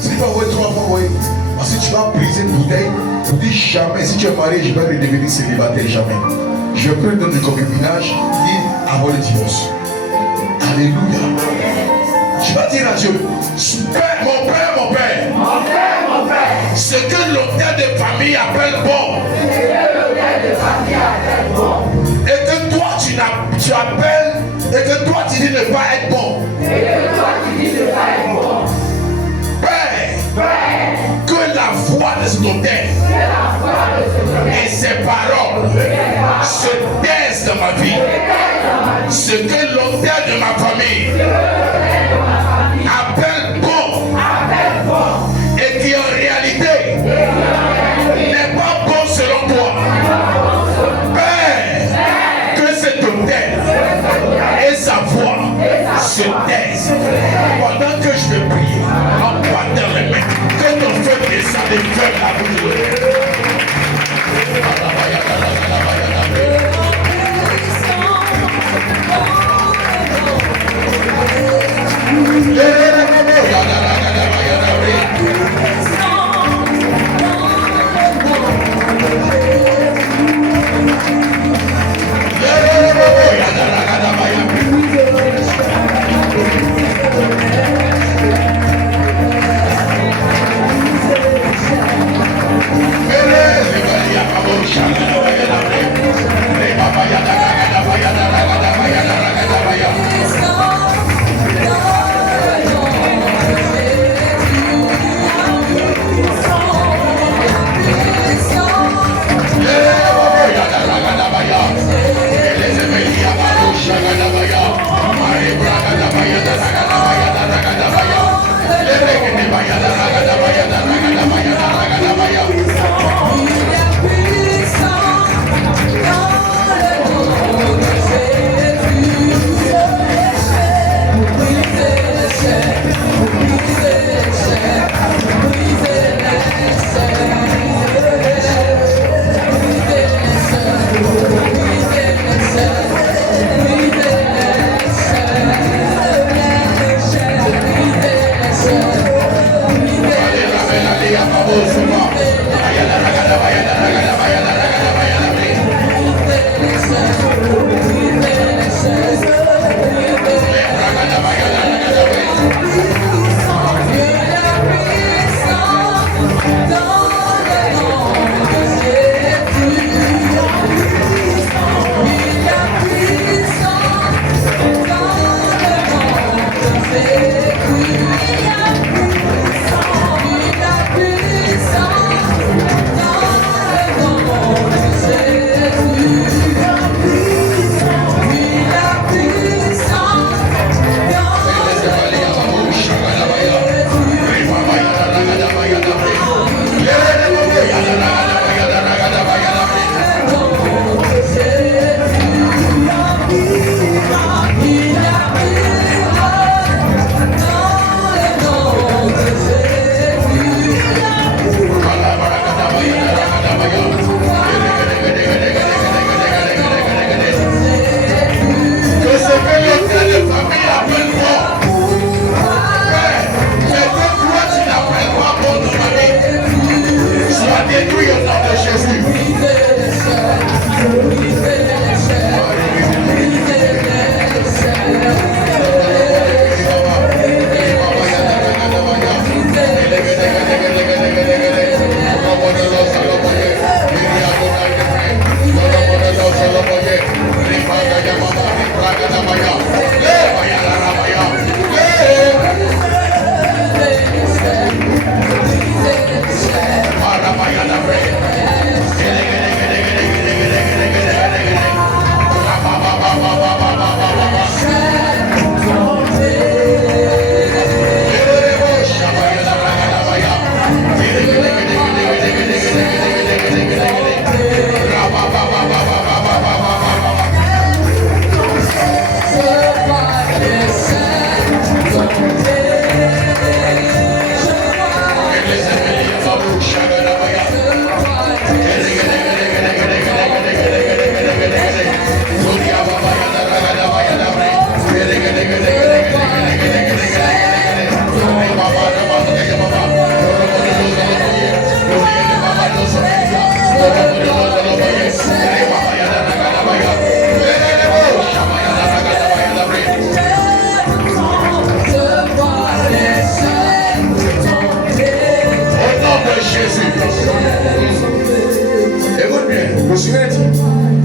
Si tu vas envoyer 3 fois, oui. Parce que tu vas briser une bouteille, tu dis jamais, si tu es marié, je vais redevenir célibataire, jamais. Je peux donner du concubinage et avoir le divorce. Alléluia. Tu vas dire à Dieu, Père, mon Père, ce que l'hôtel de famille appelle bon, et que toi tu appelles, et que toi tu dis ne pas être bon. Père, que la voix de cet hôtel et ses paroles se taisent dans ma vie. Ce que l'hôtel de ma famille appelle bon et qui en réalité n'est pas bon selon toi. Père, que cet hôtel et sa voix se taisent pendant que je vais prier en battant les mains. Que ton feu descende et ferme la bouche.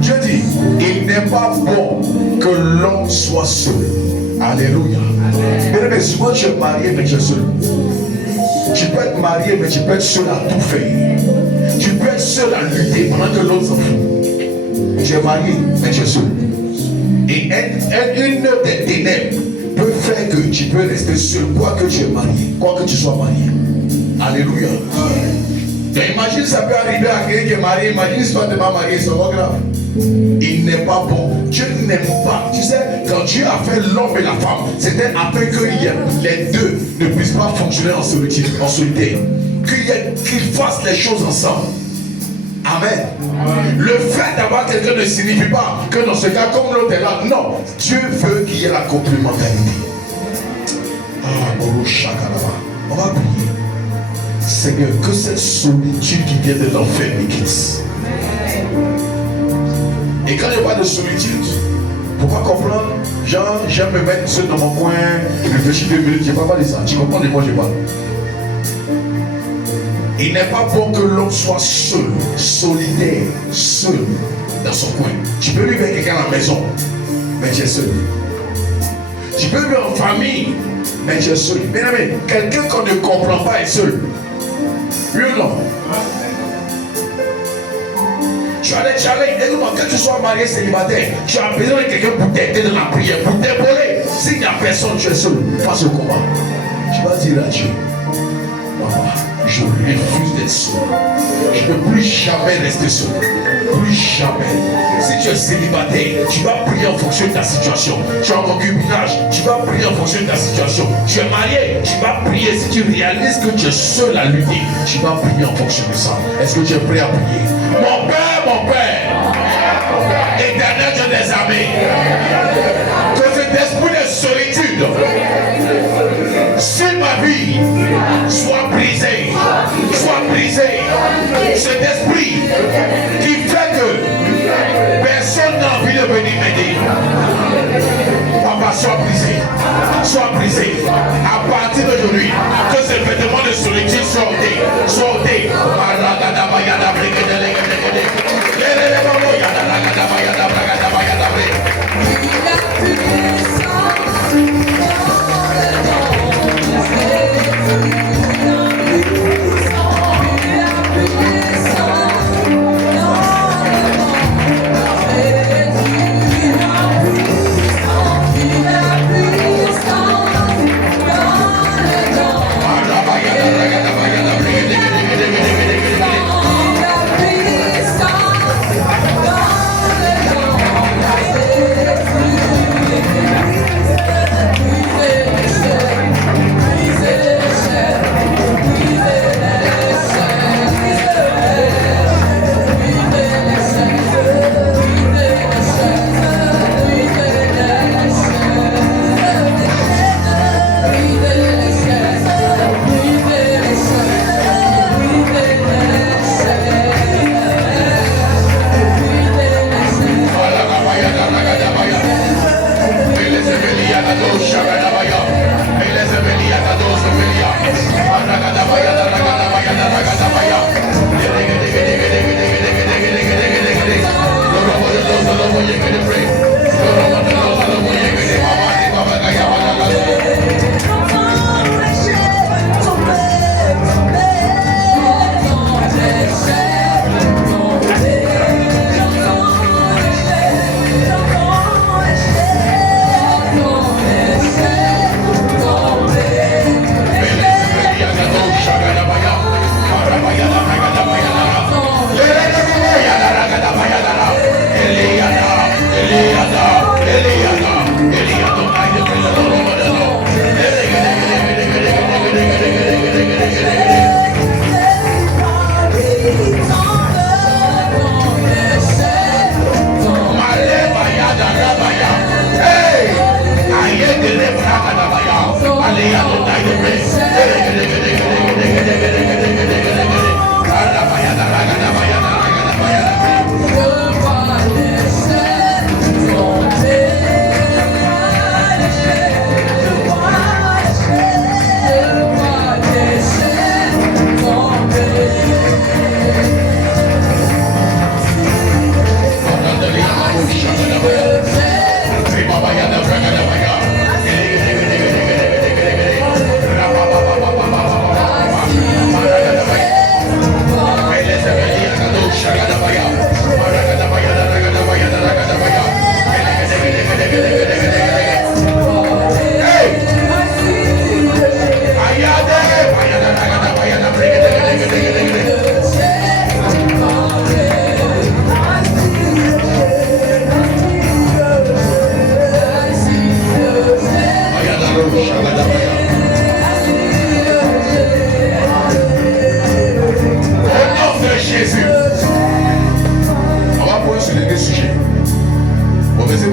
Dieu dit, il n'est pas bon que l'homme soit seul. Alléluia. Mais souvent tu es marié mais tu es seul. Tu peux être marié mais tu peux être seul à tout faire. Tu peux être seul à lutter pendant que l'autre s'en fout. Tu es marié mais tu es seul. Et une des ténèbres peut faire que tu peux rester seul, quoi que tu es marié, quoi que tu sois marié. Alléluia. Imagine, ça peut arriver à quelqu'un qui est marié. Imagine si toi tu n'es pas marié, c'est pas grave. Il n'est pas bon. Dieu n'aime pas. Tu sais, quand Dieu a fait l'homme et la femme, c'était afin que les deux ne puissent pas fonctionner en solitude, en solitaire. Qu'ils fassent les choses ensemble. Amen. Le fait d'avoir quelqu'un ne signifie pas que dans ce cas, comme l'autre est là, non. Dieu veut qu'il y ait la complémentarité. On va prier. Seigneur, que cette solitude qui vient de l'enfer me quitte. Et quand il n'y a pas de solitude, pour pas comprendre, genre, j'aime me mettre seul dans mon coin, réfléchir 2 minutes, je ne parle pas de ça. Tu comprends de quoi je parle? Il n'est pas bon que l'homme soit seul, solitaire, seul dans son coin. Tu peux vivre avec quelqu'un à la maison, mais tu es seul. Tu peux vivre en famille, mais tu es seul. Bien aimé, quelqu'un qu'on ne comprend pas est seul. Oui ou non? Tu as des challenges, écoute-moi, que tu sois marié, célibataire, tu as besoin de quelqu'un pour t'aider dans la prière, pour t'épauler. S'il n'y a personne, tu es seul, face au combat. Tu vas dire à Dieu, Papa, je refuse d'être seul. Je ne peux plus jamais rester seul. Plus jamais. Si tu es célibataire, tu vas prier en fonction de ta situation. Tu es en concubinage, tu vas prier en fonction de ta situation. Tu es marié, tu vas prier. Si tu réalises que tu es seul à lutter, tu vas prier en fonction de ça. Est-ce que tu es prêt à prier? Mon Père, éternel Dieu des armées, que cet esprit de solitude sur ma vie soit brisé, cet esprit qui fait que personne n'a envie de venir m'aider. Papa, sois brisé, à partir d'aujourd'hui, que ce vêtement de solitude soit ôté.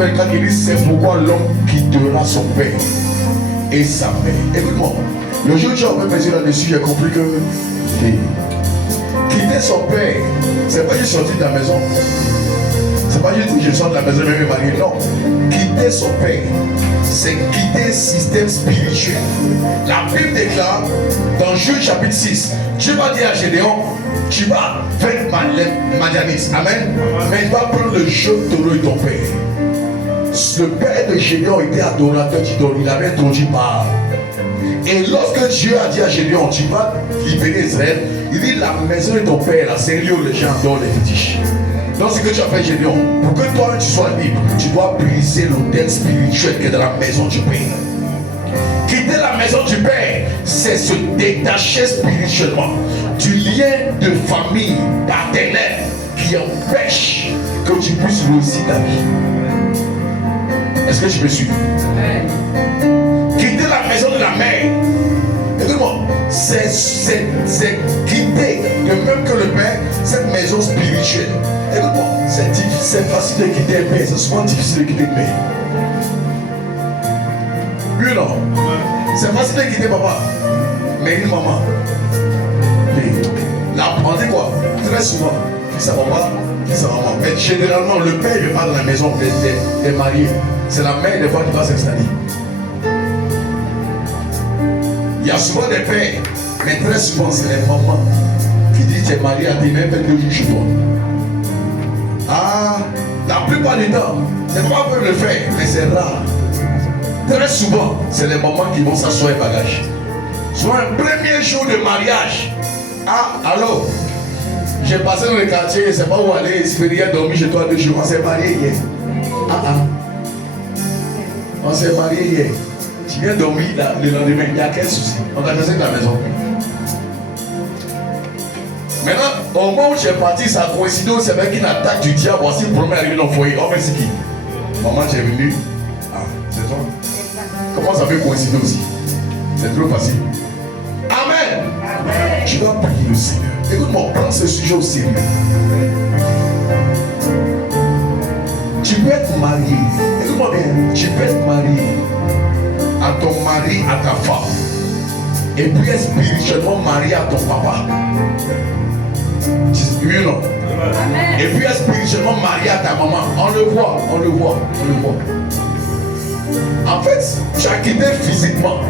24, il dit c'est pourquoi l'homme quittera son père et sa mère. Écoute-moi, le jour où tu as pensé là-dessus, j'ai compris que quitter son père, c'est pas juste sortir de la maison. C'est pas juste que je sors de la maison même marié. Non. Quitter son père, c'est quitter le système spirituel. La Bible déclare dans Juge chapitre 6, Dieu va dire à Gédéon, tu vas faire Madianis. Amen. Mais il va prendre le jeu de ton père. Le père de Gédéon était adorateur d'idole. Il avait introduit Baal. Et lorsque Dieu a dit à Gédéon, tu vas libérer Israël, il dit la maison de ton père, là, c'est lié où les gens adorent les fétiches. Donc ce que tu as fait, Gédéon, pour que toi tu sois libre, tu dois briser l'autel spirituel qui est dans la maison du Père. Quitter la maison du Père, c'est se détacher spirituellement du lien de famille paternelle qui empêche que tu puisses réussir ta vie. Est-ce que tu me suis? Quitter la maison de la mère, écoute-moi, c'est quitter, de même que le Père, cette maison spirituelle. Écoute-moi, c'est facile de quitter le Père, c'est souvent difficile de quitter le Père. Oui, non? C'est facile de quitter papa, mais une maman. Là, on dit quoi? Très souvent, fils à papa, fils à maman. Mais généralement, le Père ne vient pas dans la maison des mariés. C'est la mère des fois qui va s'installer. Il y a souvent des pères, mais très souvent c'est les mamans qui disent tu es marié à tes mêmes 2 jours chez toi. Ah, la plupart du temps, les mamans peuvent le faire, mais c'est rare. Très souvent, c'est les mamans qui vont s'asseoir et bagages. Soit un premier jour de mariage. Ah, alors, j'ai passé dans le quartier, je ne sais pas où aller, si je viens dormir chez toi 2 jours, on s'est marié hier. On s'est marié hier. Tu viens dormir le lendemain, il n'y a quel souci? On t'a laissé de la maison. Maintenant, au moment où j'ai parti, ça a coïncidé aussi avec une attaque du diable. Voici le problème arrivé dans le foyer. Oh, mais c'est qui? Maman, tu es venu. Ah, c'est toi. Comment ça peut coïncider aussi? C'est trop facile. Amen. Amen. Tu dois prier le Seigneur. Écoute-moi, prends ce sujet au sérieux. Tu peux être marié. Écoute-moi bien. Tu peux être marié à ton mari, à ta femme, et puis être spirituellement marié à ton papa. Oui ou non? Amen. Et puis être spirituellement marié à ta maman. On le voit. En fait, tu as quitté physiquement,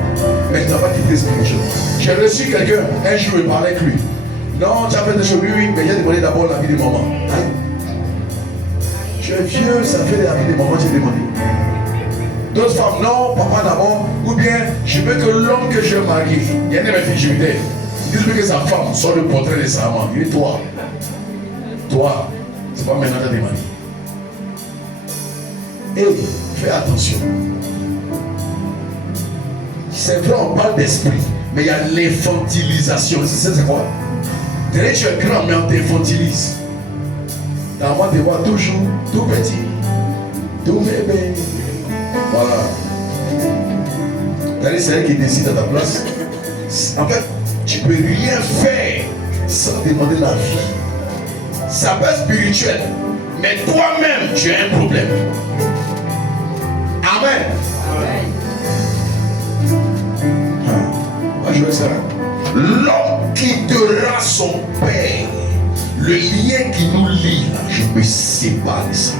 mais tu n'as pas quitté spirituellement. J'ai reçu quelqu'un, un jour, il parlait avec lui. Non, tu as fait des choses, oui, mais j'ai demandé d'abord la vie de maman. Tu es vieux, ça fait la vie de maman, j'ai demandé. D'autres femmes, non, papa d'abord, ou bien je veux que l'homme que j'ai marié, il y a des filles, je me dis, il dit que sa femme soit le portrait de sa maman. Il dit, toi, c'est pas maintenant que tu es marié. Et fais attention. C'est vrai, on parle d'esprit, mais il y a l'infantilisation. C'est quoi? Dès que tu es grand, mais on t'infantilise. Ta maman te voit toujours tout petit, tout bébé. Voilà. C'est elle qui décide à ta place. En fait, tu ne peux rien faire sans demander la vie. Ça peut être spirituel, mais toi-même, tu as un problème. Amen. Je vais ça. L'homme quittera son père. Le lien qui nous lie, là, je me sépare de ça.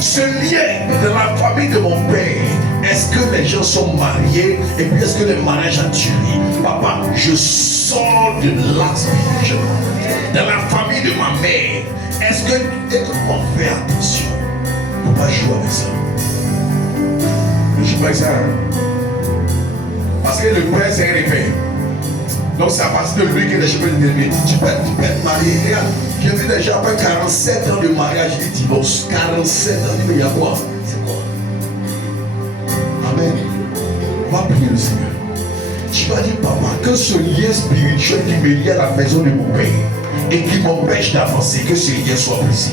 Ce lien de la famille de mon père, est-ce que les gens sont mariés et puis est-ce que le mariage a tué? Papa, je sors de l'axe spirituel. Dans la famille de ma mère, est-ce que écoute-moi, fais attention. Il ne faut pas jouer avec ça. Ne joue pas avec ça. Parce que le père, c'est un repère. Donc c'est à partir de lui que les cheveux deviennent. Tu peux être marié. Regarde, j'ai vu des gens après 47 ans de mariage, ils divorcent. 47 ans, mais il y a quoi? C'est quoi? Amen. On va prier le Seigneur. Tu vas dire, papa, que ce lien spirituel qui me lie à la maison de mon père et qui m'empêche d'avancer, que ce lien soit brisé.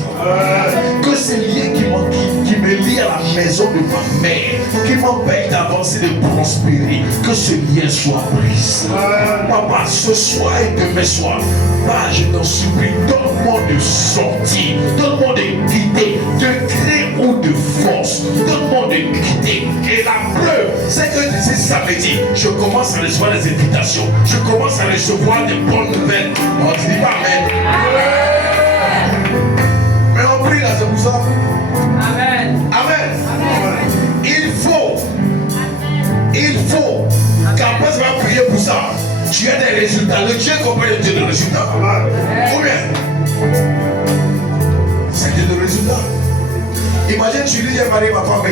Que ce lien qui me lie à la maison de ma mère, qui m'empêche d'avancer, de prospérer, que ce lien soit brisé. Papa, ce soir et demain soir, je t'en supplie, donne-moi de sortir, donne-moi de quitter, de créer ou de force, samedi, je commence à recevoir des invitations. Je commence à recevoir des bonnes nouvelles. On ne dit pas Amen. Mais on prie là, c'est pour ça. Amen. Amen. Il faut qu'après tu vas prier pour ça, tu as des résultats. Le Dieu comprend le Dieu de résultats. Ou bien, c'est Dieu de résultats. Imagine, tu dis, j'ai marié ma femme,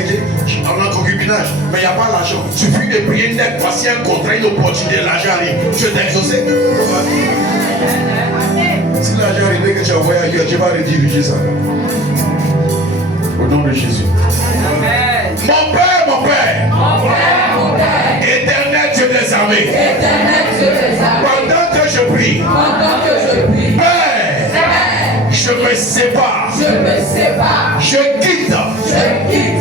on a un concubinage, mais il n'y a pas l'argent. Il suffit de prier net, passer un contrat, une opportunité, l'argent arrive. Tu es exaucé. Si l'argent arrive que tu as envoyé ailleurs, tu vas rediriger ça. Au nom de Jésus. Amen. Mon Père, éternel Dieu des armées, pendant que je prie, Père, je me sépare, je quitte,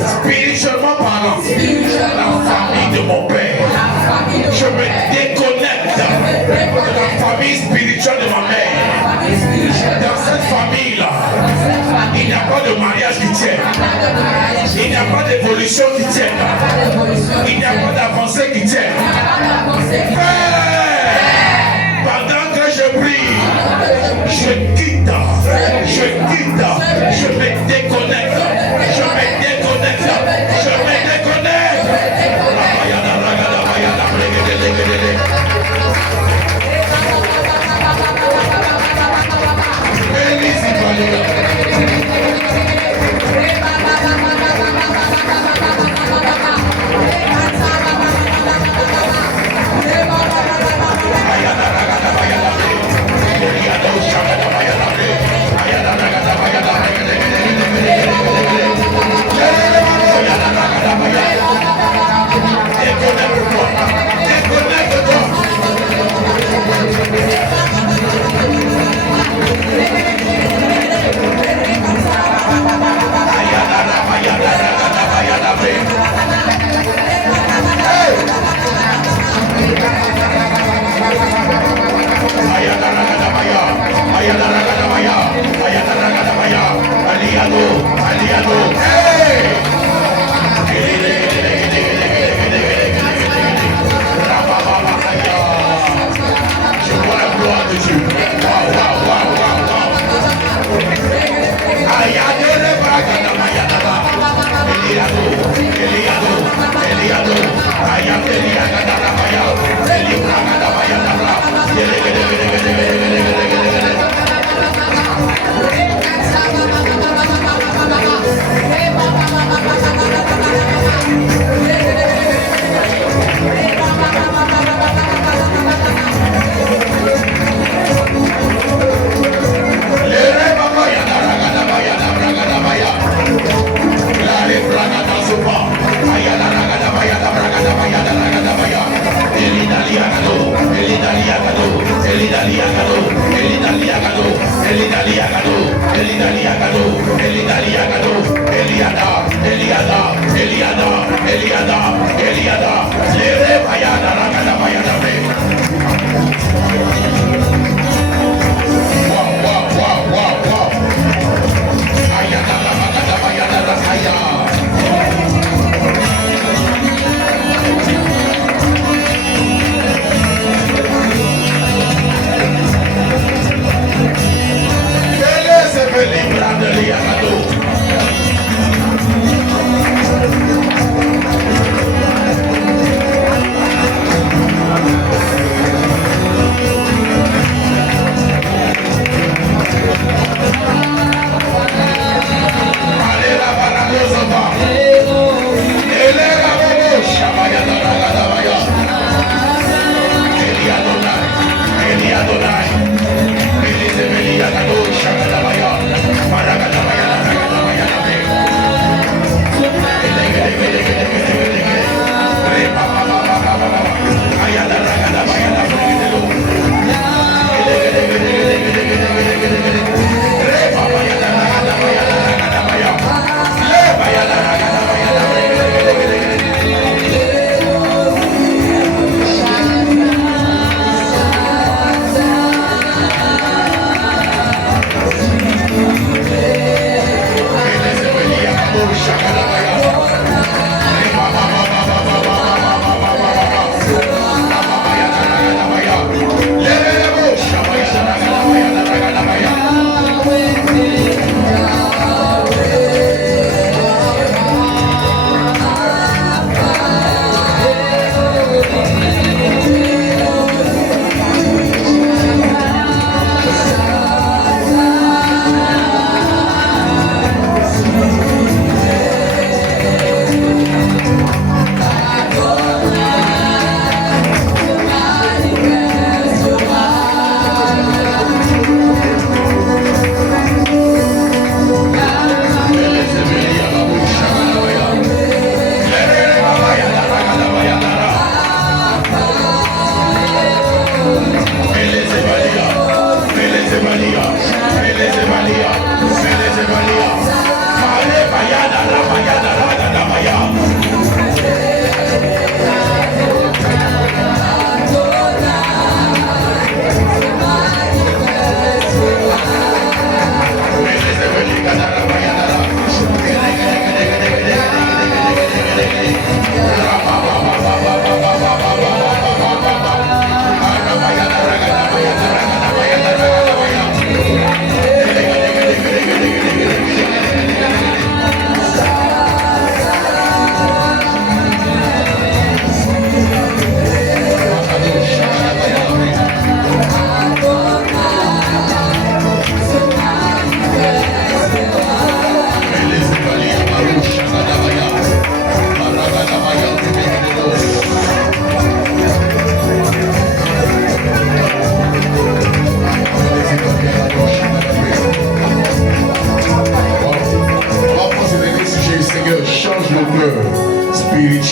spirituellement parlant, la famille de mon Père. Je me déconnecte de la famille spirituelle de ma mère. Dans cette famille-là, il n'y a pas de mariage qui tienne. Il n'y a pas d'évolution qui tienne. Il n'y a pas d'avancée qui tienne. Père, pendant que je prie, je quitte, je me déconnecte, je me déconnecte.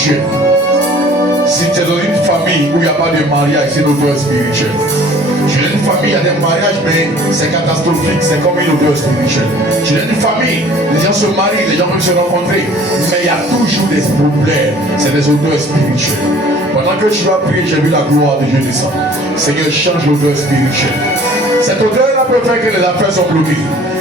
spirituelle. Si tu es dans une famille où il n'y a pas de mariage, c'est une odeur spirituelle. Tu es dans une famille, il y a des mariages, mais c'est catastrophique, c'est comme une odeur spirituelle. Tu es dans une famille, les gens se marient, les gens peuvent se rencontrer, mais il y a toujours des problèmes, c'est des odeurs spirituelles. Pendant que tu vas prier, j'ai vu la gloire de Dieu descendre. Seigneur, change l'odeur spirituelle. Cette odeur-là peut faire que les affaires sont bloquées.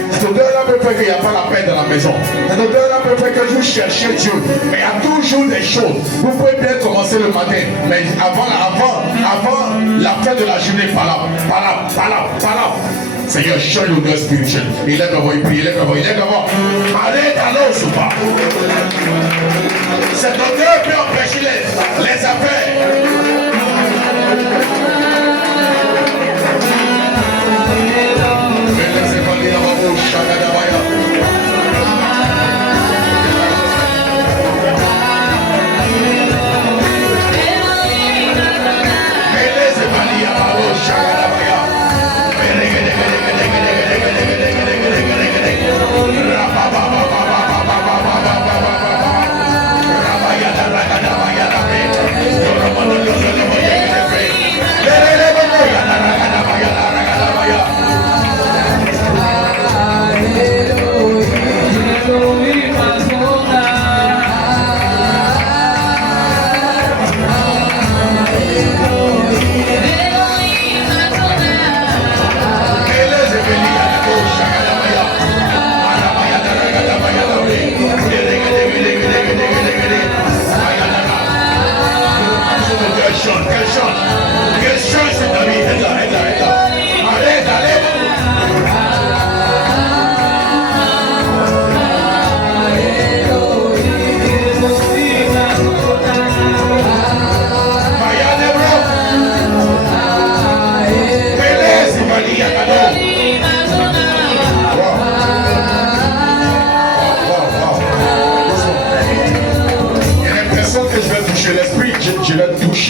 Cette odeur-là peut faire qu'il n'y a pas la paix dans la maison. Cette odeur-là peut faire que vous cherchez Dieu. Mais il y a toujours des choses. Vous pouvez bien commencer le matin. Mais avant la fin de la journée, par là. Seigneur, change l'odeur spirituelle. Il est devant, il prie, il est devant. Allez dans l'eau, soupa. Cette odeur peut empêcher les affaires.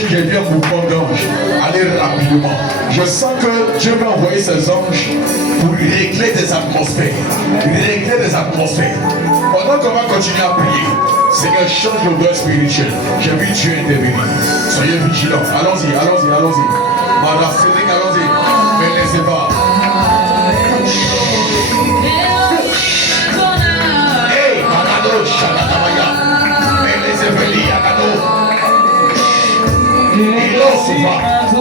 J'ai vu un mouvement d'anges aller rapidement. Je sens que Dieu va envoyer ses anges pour régler des atmosphères. Pendant qu'on va continuer à prier, Seigneur, change l'odeur spirituelle. J'ai vu Dieu intervenir. Soyez vigilants. Allons-y. Marassénique, allons-y. Mais laissez pas. Hey, Magado, Shagatabaya. Mais laissez venir, Agado. Ilosiva,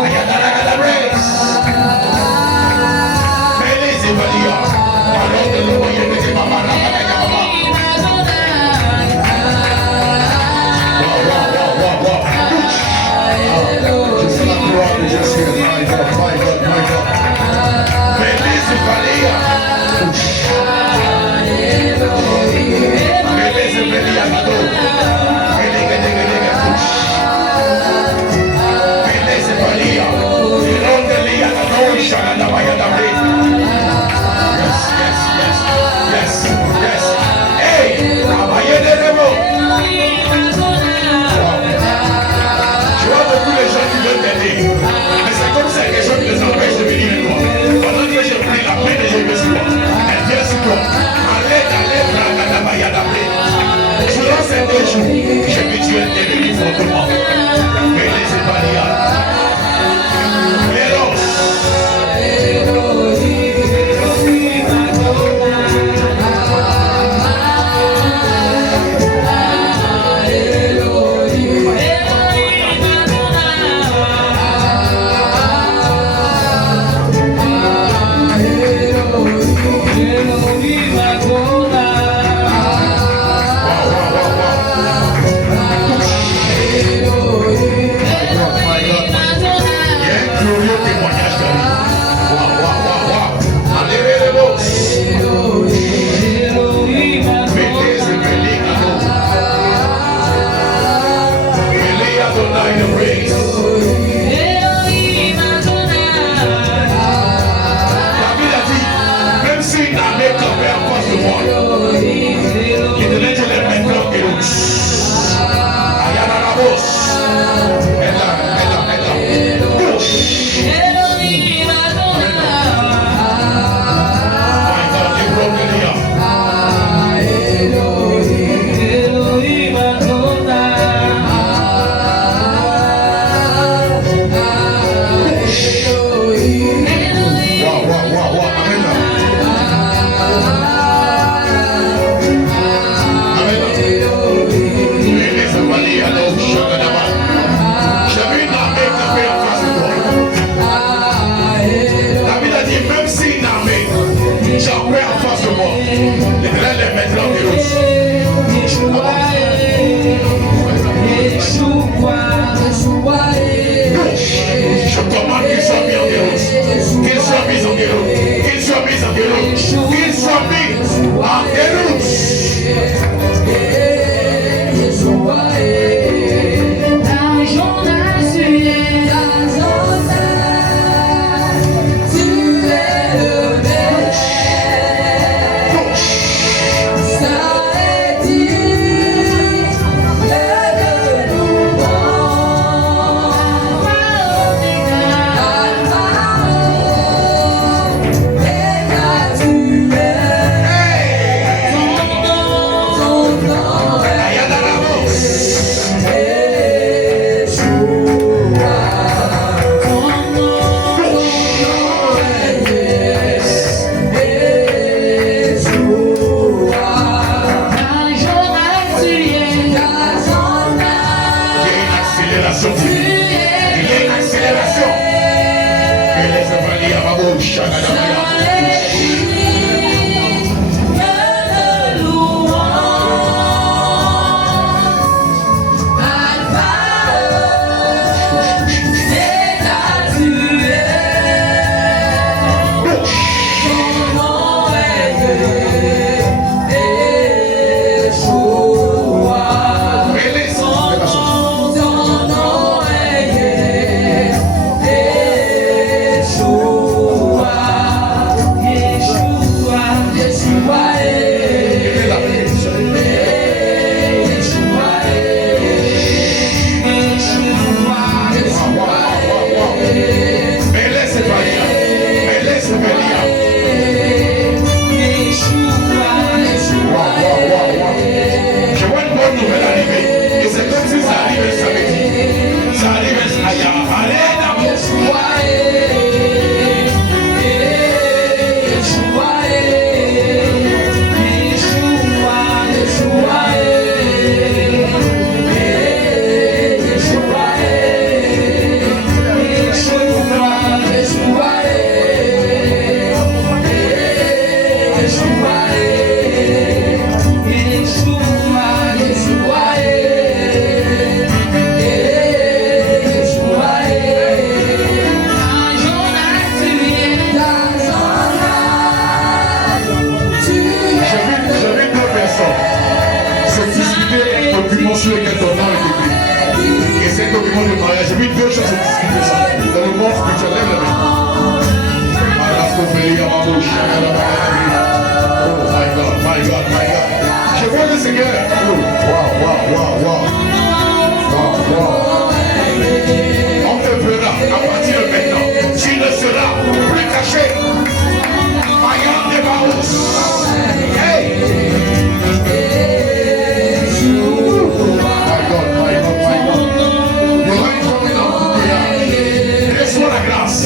Ayadara Race. Feliz y Valia, Parón de Lobo y el que se va para la Yamama. Just not wrong, just here, my God. Feliz y Valia. Feliz y Valia, Maduro. sur lequel ton nom est écrit. Et c'est un document de mariage. J'ai vu deux choses se discuter ça. Dans le monde spirituel, lève la main. Oh my God, my God, my God. Je vois le Seigneur. Oh, wow. On te verra à partir de maintenant. Tu ne seras plus caché. Mayan de Baos. Hey! My God. You like coming up? Yeah. Reçois la grâce.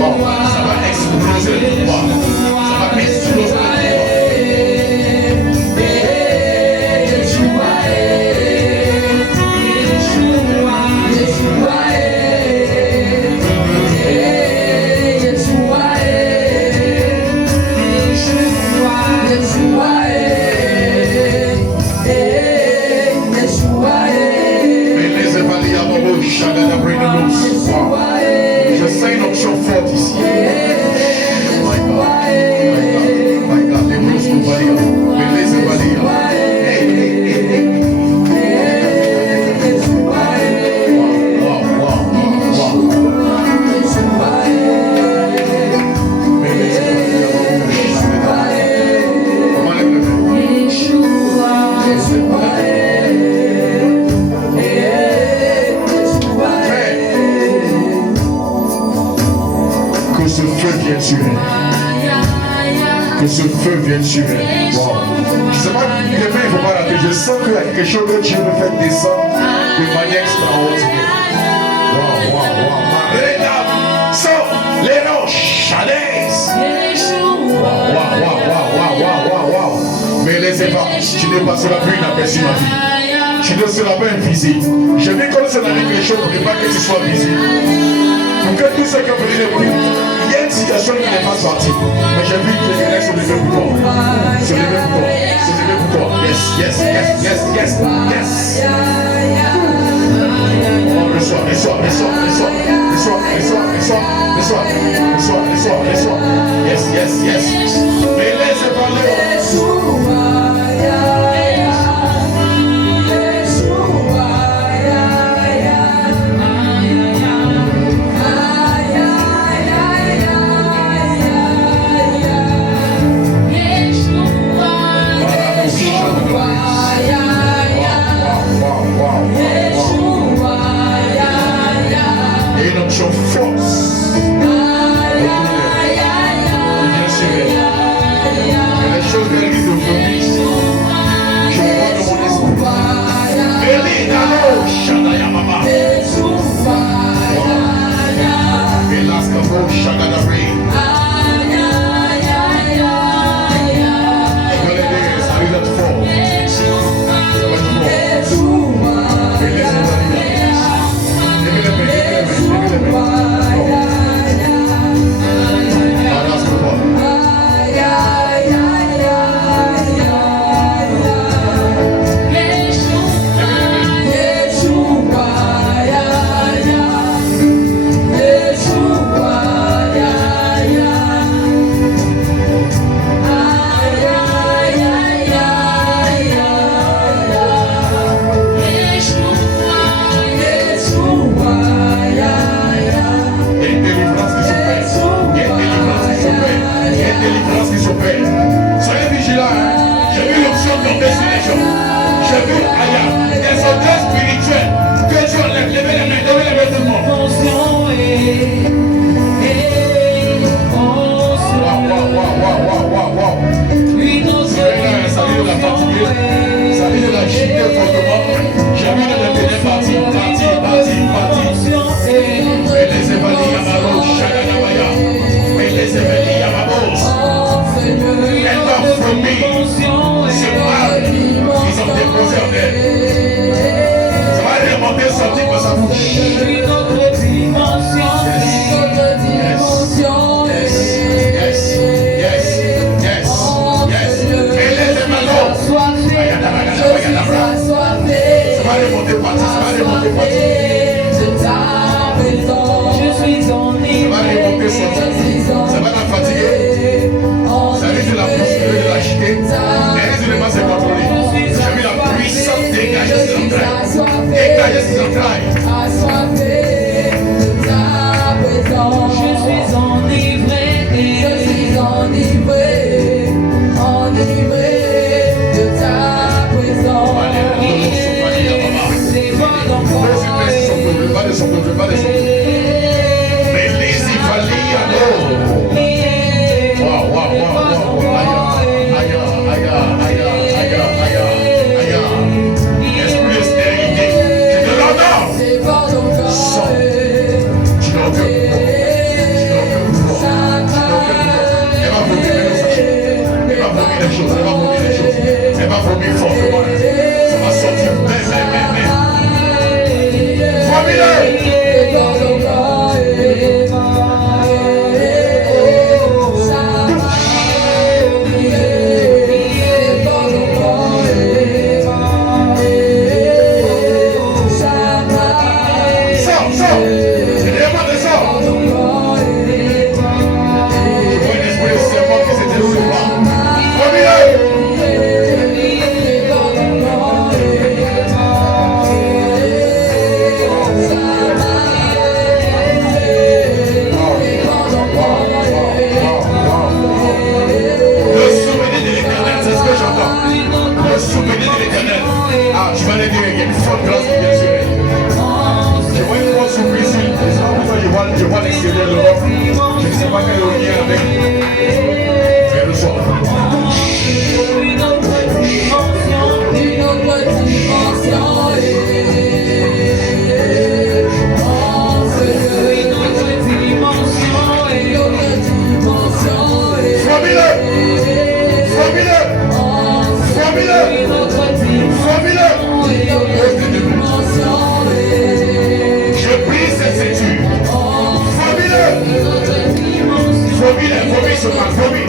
Wow. Ça va exploser le pouvoir. Ça va exploser le pouvoir. Je sens une option forte ici. My God, les blues qu'on va lire, mais les évaluer. Que ce feu vienne sur elle. Wow. Je ne sais pas, demain il ne faut pas rater. Je sens qu'il y a quelque chose que Dieu veut faire descendre de manière extraordinaire. Wow. Marina, so, les roches, chalaises. Wow. Mais les ébats, tu ne passeras plus inaperçu ma vie. Tu ne seras pas invisible. Je vais commencer à dire quelque chose pour ne pas que tu sois visible. Pour que tous ceux qui ont pris les coups, il y a une situation qui n'est pas sortie. Mais j'ai vu que les élèves se lever pour toi. Se lever pour toi. Yes. Oh, reçois. Yes. Mais laissez parler. Force. Bien sûr. Les choses réalisent aujourd'hui. Je vois dans mon esprit. Melina Shadaya Mama. Velasca Shadadari. Ça risque d'être fort. promis des choses. Elle m'a promis fortement. Ça va sortir. Mais. Formule. Je vois l'extérieur de l'Europe. Je ne sais pas quel est le lien avec. Mais le soir. Une autre dimension. Je prie cette étude. Vomit ce mal, vomit.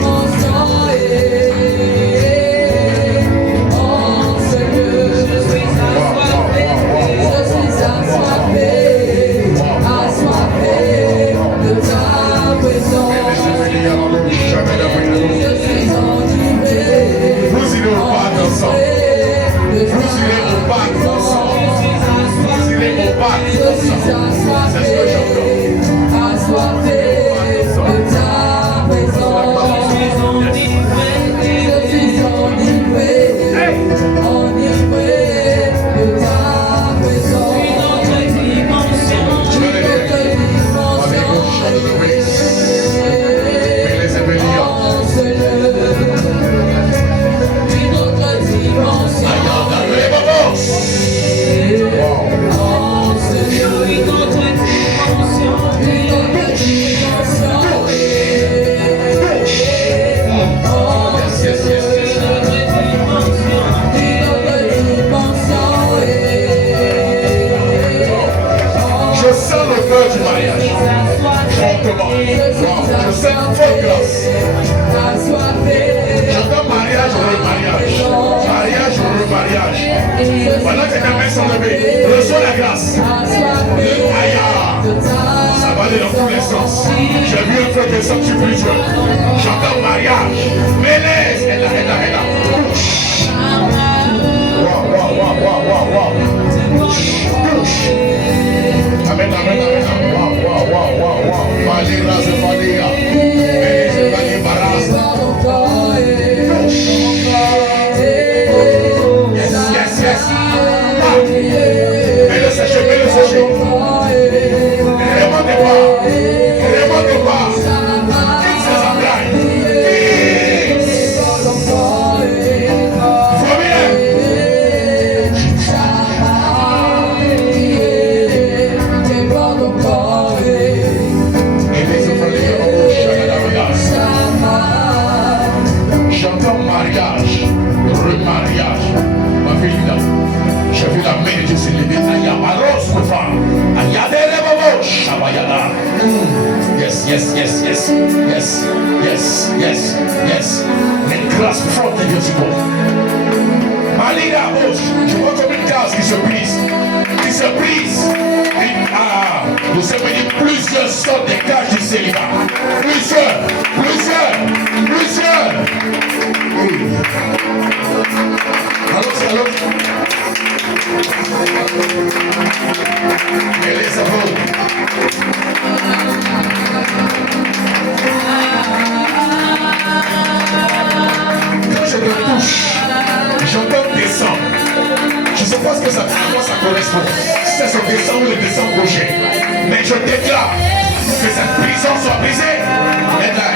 Vous irez au bac ensemble. Vous irez au bac ensemble. Vous irez au bac ensemble. C'est ce que j'entends. Du mariage. Fortement. Je sais une forte grâce. J'entends mariage, mariage. Mariage, mariage. Pendant que tes mains sont levées, reçois la grâce. Aïe. Ça va aller dans tous les sens. J'ai vu un frère descendre spirituel. J'entends mariage. Mélèze. Elle là. Wow. Amen. Wow. Malira se falia. Meleze vali barasa. Yes. Mets le sécher. Remontez pas. Quitte ses entrailles. Mariage, ma fille là, j'ai vu la main de Dieu se lever. Ayamaros Kofa, Ayadele Bobo, Shabayada. Yes. Les grâces fortes de Dieu se posent. Malina Bosch, je vois comme une case qui se brise. Nous sommes venus plusieurs sortes de cages du célibat. Plusieurs. Allons. Et les avons. Quand je te touche, j'entends descendre. Je ne sais pas ce que ça, à quoi ça correspond. C'est ce descend ou le descend projet. Mais je déclare que cette prison soit brisée. Aide-la.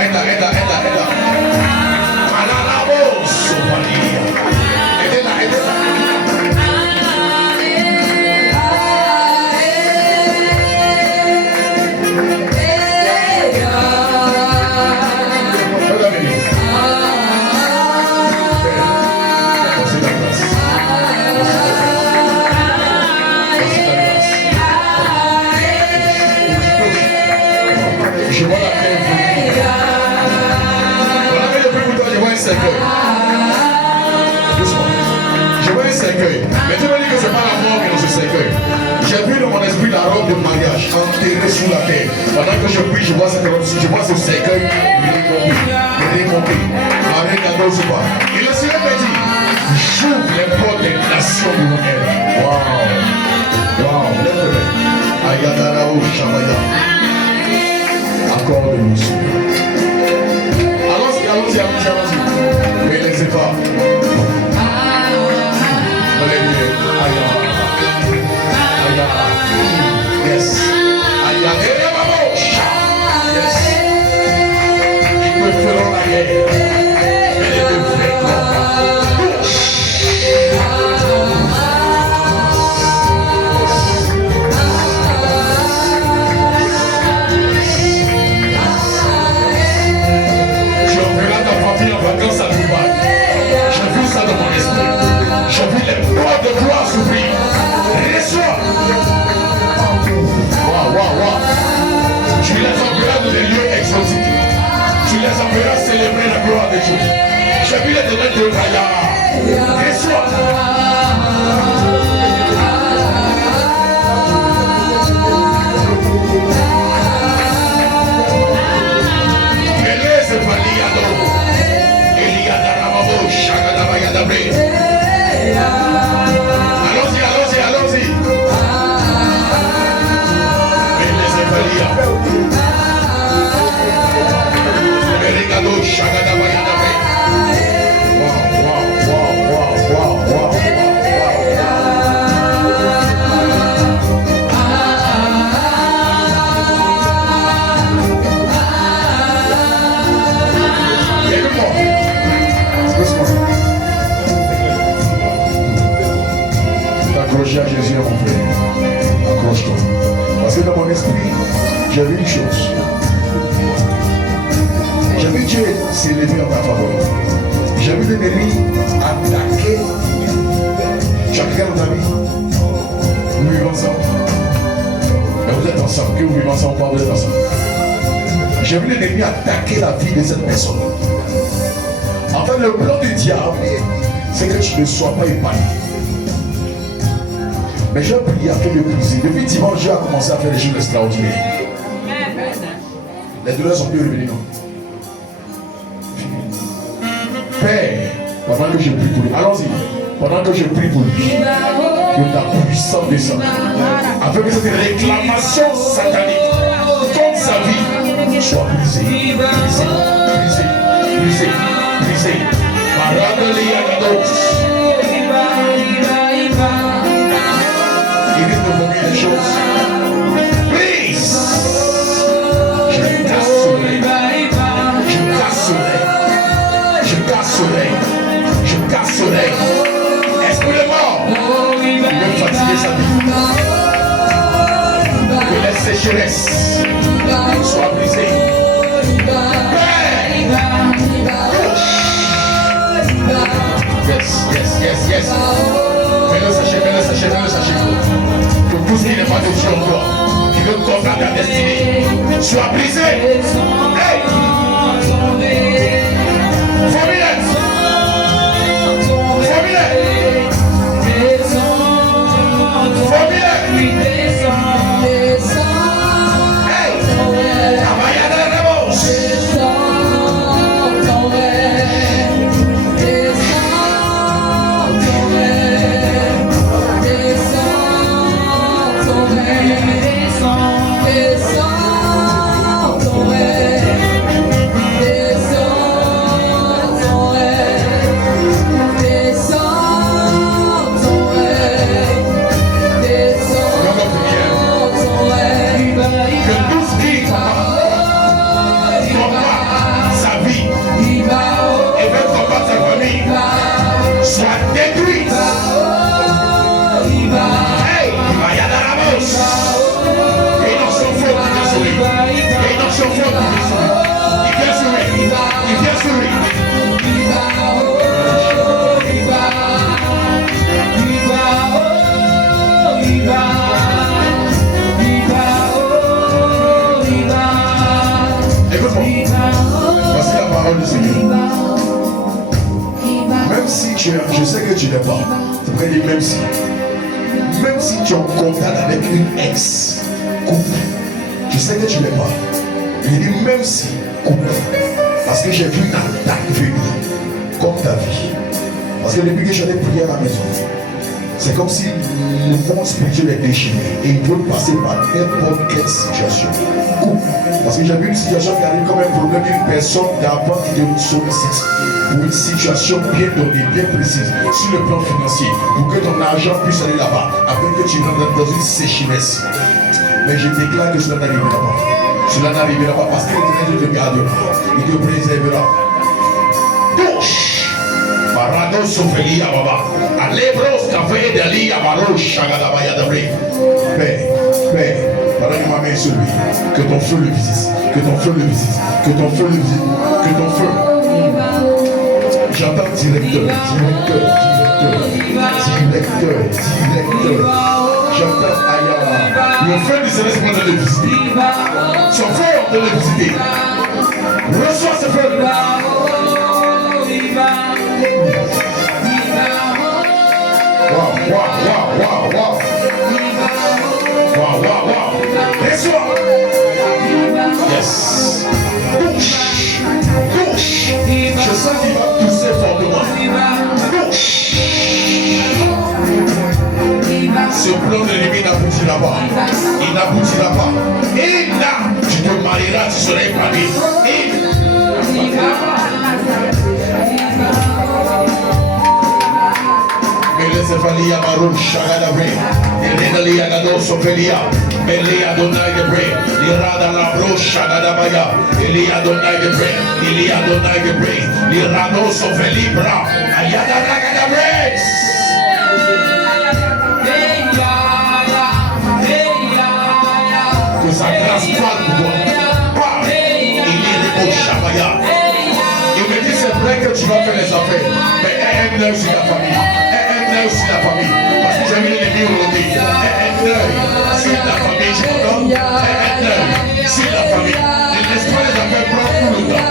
cercueil. Mais tu me dis que ce n'est pas la mort qui est dans ce cercueil. J'ai vu dans mon esprit la robe de mariage enterrée sous la terre. Pendant que je prie, je vois cette robe, je vois ce cercueil remonter. Et le Seigneur me dit, j'ouvre les portes des nations de mon ère. Waouh! Waouh! Lève-le. Ayadarao Shabaya. Accorde-nous, Seigneur. Allons-y. Mais laissez pas. Yes. Yes. Ils me feront la guerre. Mais les deux vrais combats. Vacances à Dubaï. J'ai vu ça dans mon esprit. J'ai vu les portes de gloire s'ouvrir. Reçois. Waouh. Tu les enverras dans des lieux exotiques. Tu les enverras célébrer la gloire de Dieu. J'ai vu les domaines de Raya. Reçois. Allons-y. Wow. Accroche à Jésus, mon frère. Accroche-toi. Parce que dans mon esprit, j'ai vu une chose. J'ai vu Dieu s'élever en ta faveur. J'ai vu l'ennemi attaquer. Chacun de ta vie. Nous vivons ensemble. Mais vous êtes ensemble. Que vous vivez ensemble, pas vous êtes ensemble. J'ai vu l'ennemi attaquer la vie de cette personne. En fait, le plan du diable, c'est que tu ne sois pas épargné. Mais j'ai prié afin de briser. Depuis dimanche, j'ai commencé à faire des choses extraordinaires. Les douleurs sont plus revenues, non? Père, pendant que je prie pour lui, allons-y, pendant que je prie pour lui, que ta puissance descende, afin que cette réclamation satanique contre sa vie soit brisée. Il risque de vomir des choses. Brise. Je casserai. Esprit de mort. Il veut fatiguer sa vie. Que les sécheresses soient brisées. Yes. Mets le sachet. Que tout ce qui n'est pas de Dieu encore, qui veut combattre ta destinée, soit brisé. Hey! Descends, ton règne. Je sais que tu n'es pas. C'est vrai, dire même si tu es en contact avec une ex-couple, je sais que tu n'es pas. Il dit même si couple. Parce que j'ai vu une attaque venir comme ta vie. Parce que depuis que j'allais prier à la maison, c'est comme si le monde spirituel est déchiré et il veut passer par n'importe quelle situation. Parce que j'ai vu une situation qui arrive comme un problème d'une personne d'avant qui te sollicite pour une situation bien donnée, bien précise, sur le plan financier, pour que ton argent puisse aller là-bas, afin que tu rentres dans une sécheresse. Mais je déclare que cela n'arrivera pas. Cela n'arrivera pas parce que l'Éternel te gardera, il te préservera. Touche! Parado Sophelia Baba. Alebros Café de Lia Baroche Chagadabaya de Ré. Père, pardonne ma main sur lui. Que ton feu le visite. Que ton feu le visite. Que ton feu le visite. Que ton feu. J'entends directeur. J'entends Ayama. Le feu du Seigneur est en train de le visiter. Son feu est en train de le visiter. Reçois ce feu. Wow. Reçois. Yes. Touche. Je sens qu'il va pousser fortement. Touche. Ce plan de l'ennemi n'aboutira pas. Il n'aboutira pas. Et là, tu te marieras, tu seras épargné. Melia Baruch Shagadabre, Elenalia Gadoso Felia, Melia Donai de Bre, Lirada La Broche Shagadabaya, Elia Donai de Bre, Elia Donai de Bre, Liradoso Felibra, Ayada Ragadabre. Que sa grâce parle pour toi. Parle. Il est de Shabaya. Il me dit c'est vrai que tu vas faire les affaires, mais aime-le sur la famille. Sur la famille, parce que j'ai vu l'ennemi aujourd'hui. Sur la famille, je vous donne. Sur la famille. Laisse-moi les affaires prendre tout le temps.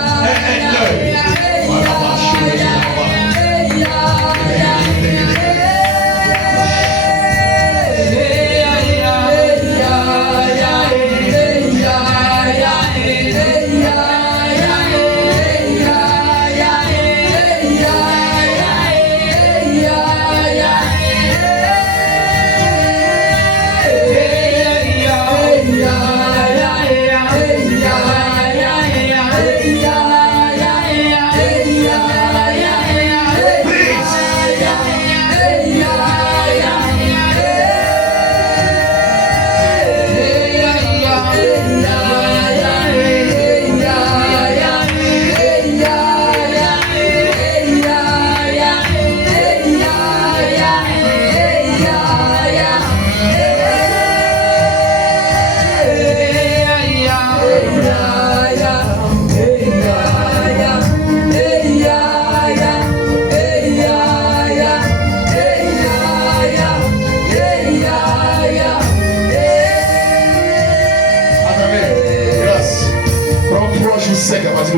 Voilà,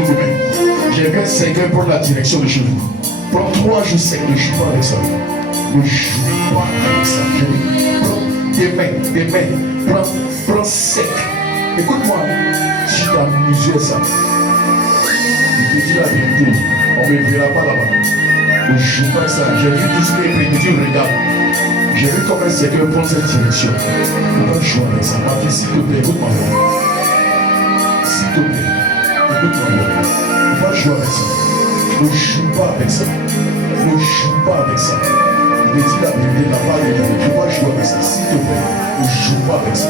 j'ai bien 5 heures pour la direction de cheveux. Prends 3 jours secs, ne joue pas avec ça. Ne joue pas avec ça. Prends tes mains, prends sec. Écoute-moi, si tu as mesuré ça, je te dis la vérité, on ne me verra pas là-bas. Ne joue pas avec ça. J'ai vu tout ce qui est primitif, regarde. J'ai vu comment c'est que prendre cette direction. Ne pas jouer avec ça. Ma fille, s'il te plaît, écoute-moi. S'il te plaît. Écoute-moi, ne pas jouer avec ça. Ne joue pas avec ça. Ne joue pas avec ça. Il me dit la vérité, la part de Dieu. Ne pas jouer avec ça. S'il te plaît, ne joue pas avec ça.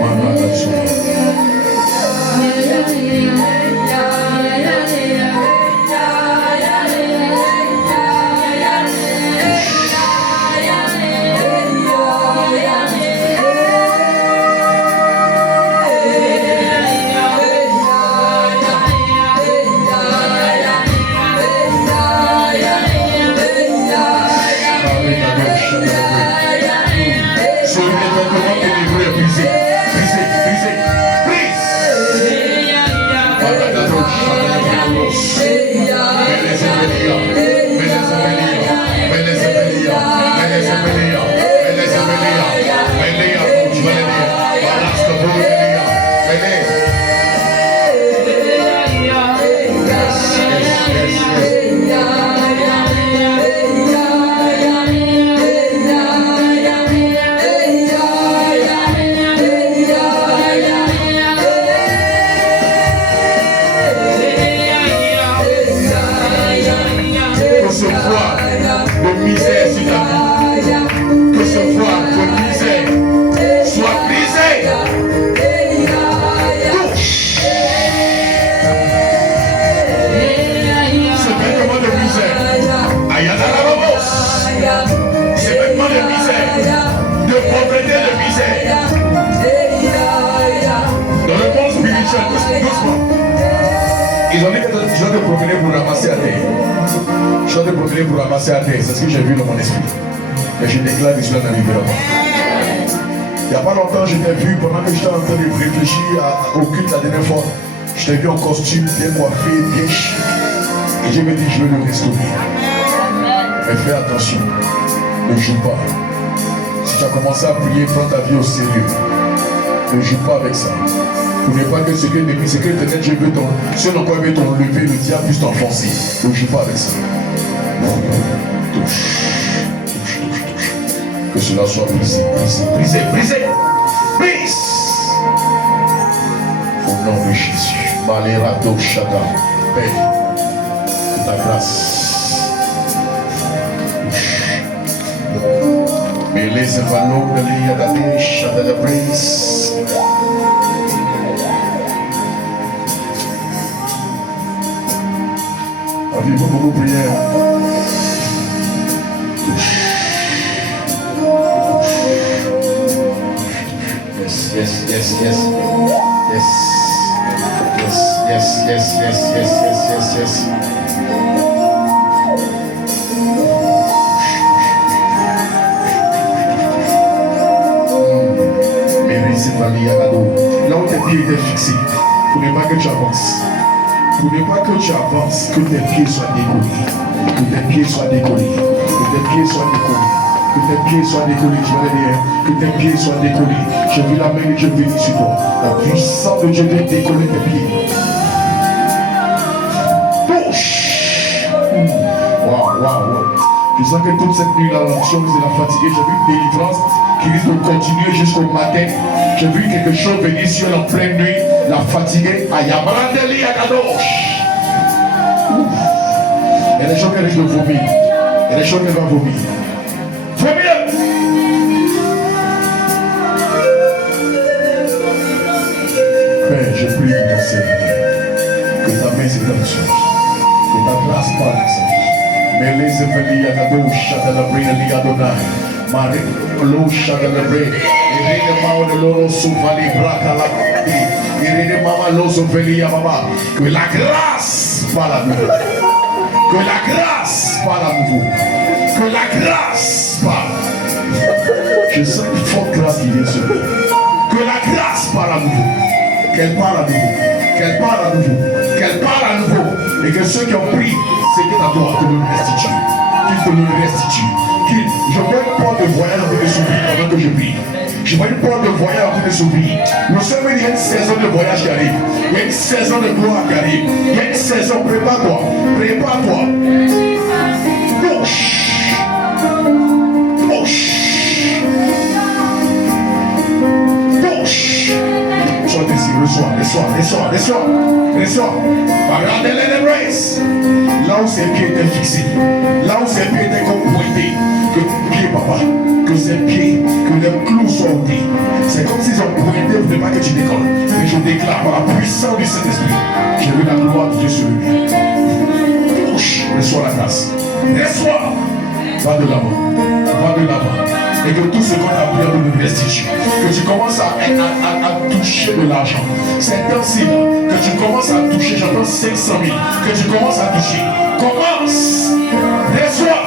Maman, la joie. te promener pour ramasser à terre. Je dois te promener pour ramasser à terre. C'est ce que j'ai vu dans mon esprit. Et je déclare que cela n'arrivera pas. Il n'y a pas longtemps, je t'ai vu pendant que j'étais en train de réfléchir au culte la dernière fois. Je t'ai vu en costume, bien coiffé, bien chic. Et je me dis, je vais le restaurer. Mais fais attention. Ne joue pas. Si tu as commencé à prier, prends ta vie au sérieux. Ne joue pas avec ça. N'oubliez pas que ce que l'ennemi, c'est que peut-être je veux ton. Si on encore veut ton lever, le diable puisse t'enfoncer. Ne joue pas avec ça. Touche. Que cela soit brisé, brisé, brisé, brisé. Brise. Au nom de Jésus. Malerato Shada. Paix. Ta grâce. Mais les valeurs de l'Iadadé, Shada de brise. Avez-vous beaucoup prié? Yes. Yes. Là où tes pieds étaient fixés, pour ne pas que tu avances. Pour ne pas que tu avances, que tes pieds soient décollés. Que tes pieds soient décollés. Que tes pieds soient décollés. Que tes pieds soient décollés. Je vais dire, que tes pieds soient décollés. Je vis la main de Dieu venir sur toi. La puissance de Dieu vient décoller tes pieds. Touche. Waouh. Je sens que toute cette nuit, la l'onction vous est fatiguée. J'ai vu une délivrance qui risque de continuer jusqu'au matin. J'ai vu quelque chose venir sur en pleine nuit. La fatiguée. Ayabrandeli Agadosh. Il y a des gens qui risquent de vomir. Il y a des gens qui vont vomir. Vomir. Père, je prie pour ton serviteur. Que ta main s'étende sur lui. Que ta grâce parle avec sa vie. Mais les événements Agadosh, Shadalabrina Ligadonai. Marie, l'eau Shadalabrina. Et les mains de l'eau souvali braca la. Que la grâce parle à nouveau. Que la grâce parle à nouveau. Que la grâce parle. Je sens une forte grâce qui vient sur nous. Que la grâce parle à nouveau. Qu'elle parle à nouveau. Qu'elle parle à nouveau. Qu'elle parle à nouveau. Et que ceux qui ont pris, c'est que ta gloire te le restitue. Qu'il te le restitue. Je vois une porte de voyage en train de s'ouvrir pendant que je prie. Je vois une porte de voyage en train de s'ouvrir. Nous sommes, il y a une saison de voyage qui arrive. Il y a une saison de gloire qui arrive. Il y a une saison, prépare-toi. Prépare-toi. Touche. Touche. Touche. Sois désir, reçois. Regardez-les les races. Là où ses pieds étaient fixés. Là où ses pieds étaient comme pointés. Que tes pieds, papa. Que ses pieds, que les clous soient ôtés. C'est comme s'ils ont pointé, vous ne voulez pas que tu décolles. Mais je déclare par la puissance du Saint-Esprit, j'ai vu la gloire de Dieu sur lui. Touche, reçois la grâce. Reçois. Va de l'avant. Et que tout ce qu'on a pris nous le restitue. Que tu commences à toucher de l'argent. C'est ainsi que tu commences à toucher, j'entends 500 000. Que tu commences à toucher. Commence. Reçois.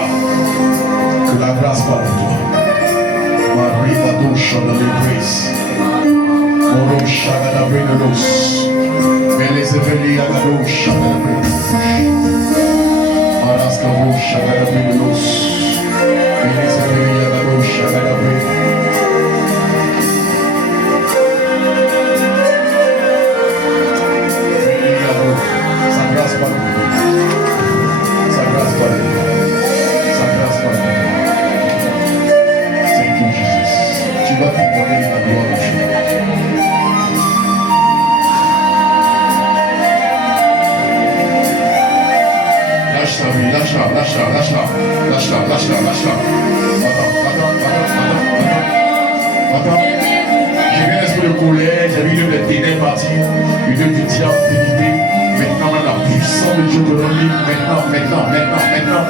Que la grâce parle de toi. Maria Dosha de l'Église. Moro Shada de Veneros. Melezeveli Agado Shada de Veneros. Marascavo Shada de Veneros. Melezeveli Agado Shada de Veneros. Sa grâce parle de toi. Sa grâce parle de toi. Tu vas témoigner de la gloire de Dieu. Lâche-la, oui, lâche-la. Attends. J'ai vu l'esprit de colère, j'ai vu une ténèbres partir, une du diable divinité. Maintenant, la puissance de Dieu te relève. Maintenant.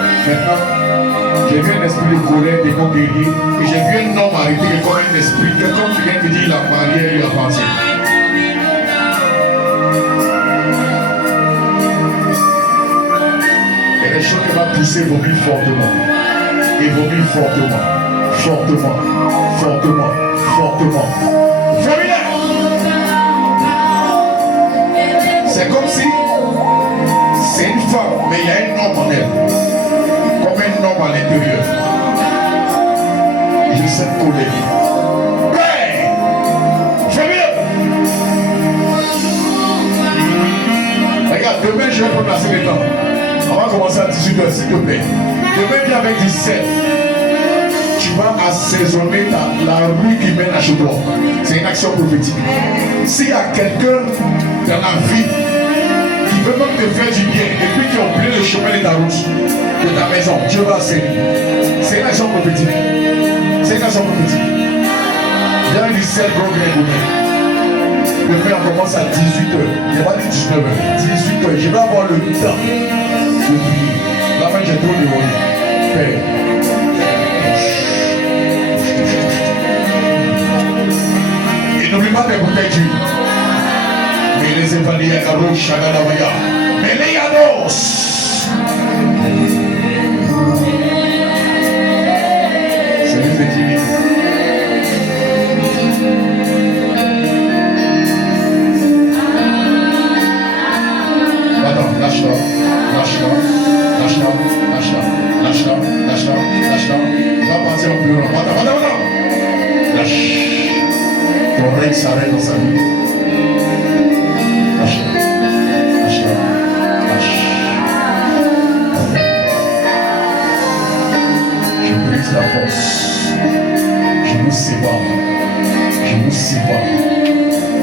J'ai vu un esprit de colère, des mots guerriers, et j'ai vu un homme arrêté comme un esprit, quelqu'un qui vient te dire la barrière lui appartient. quelque chose qui va pousser vomir fortement. Et vomir fortement. Fortement. Fortement. Fortement. Vomir. C'est comme si c'est une femme, mais il y a un homme en elle. Comme un homme à l'intérieur. Il s'est collé. Regarde, demain je vais te placer les temps. On va commencer à 18h s'il te plaît. Demain viens avec 17. Tu vas assaisonner la rue qui mène à chez toi. C'est une action prophétique. S'il y a quelqu'un dans la vie qui veut même te faire du bien et puis qui a oublié le chemin de ta route, de ta maison, Dieu va assainir. C'est une action prophétique. C'est une action prophétique. Viens avec 17 gros bien gourmet. Demain on commence à 18h. Je vais dire 19h. 18h. Je vais avoir le temps de prier. La fin j'ai trop déroulé. Père. Et n'oublie pas tes bouteilles d'huile. Mais les évadés à Karo, Chagadawaya. Mais les yados. C'est lui fait timide. Lâche-la, lâche-la, lâche-la, lâche-la, lâche-la, lâche-la, lâche-la. Va partir en pleurant. Va. Lâche. Ton règne s'arrête dans sa vie. Lâche-la, lâche-la, lâche. Je brise la force. Je vous sépare. Je vous sépare.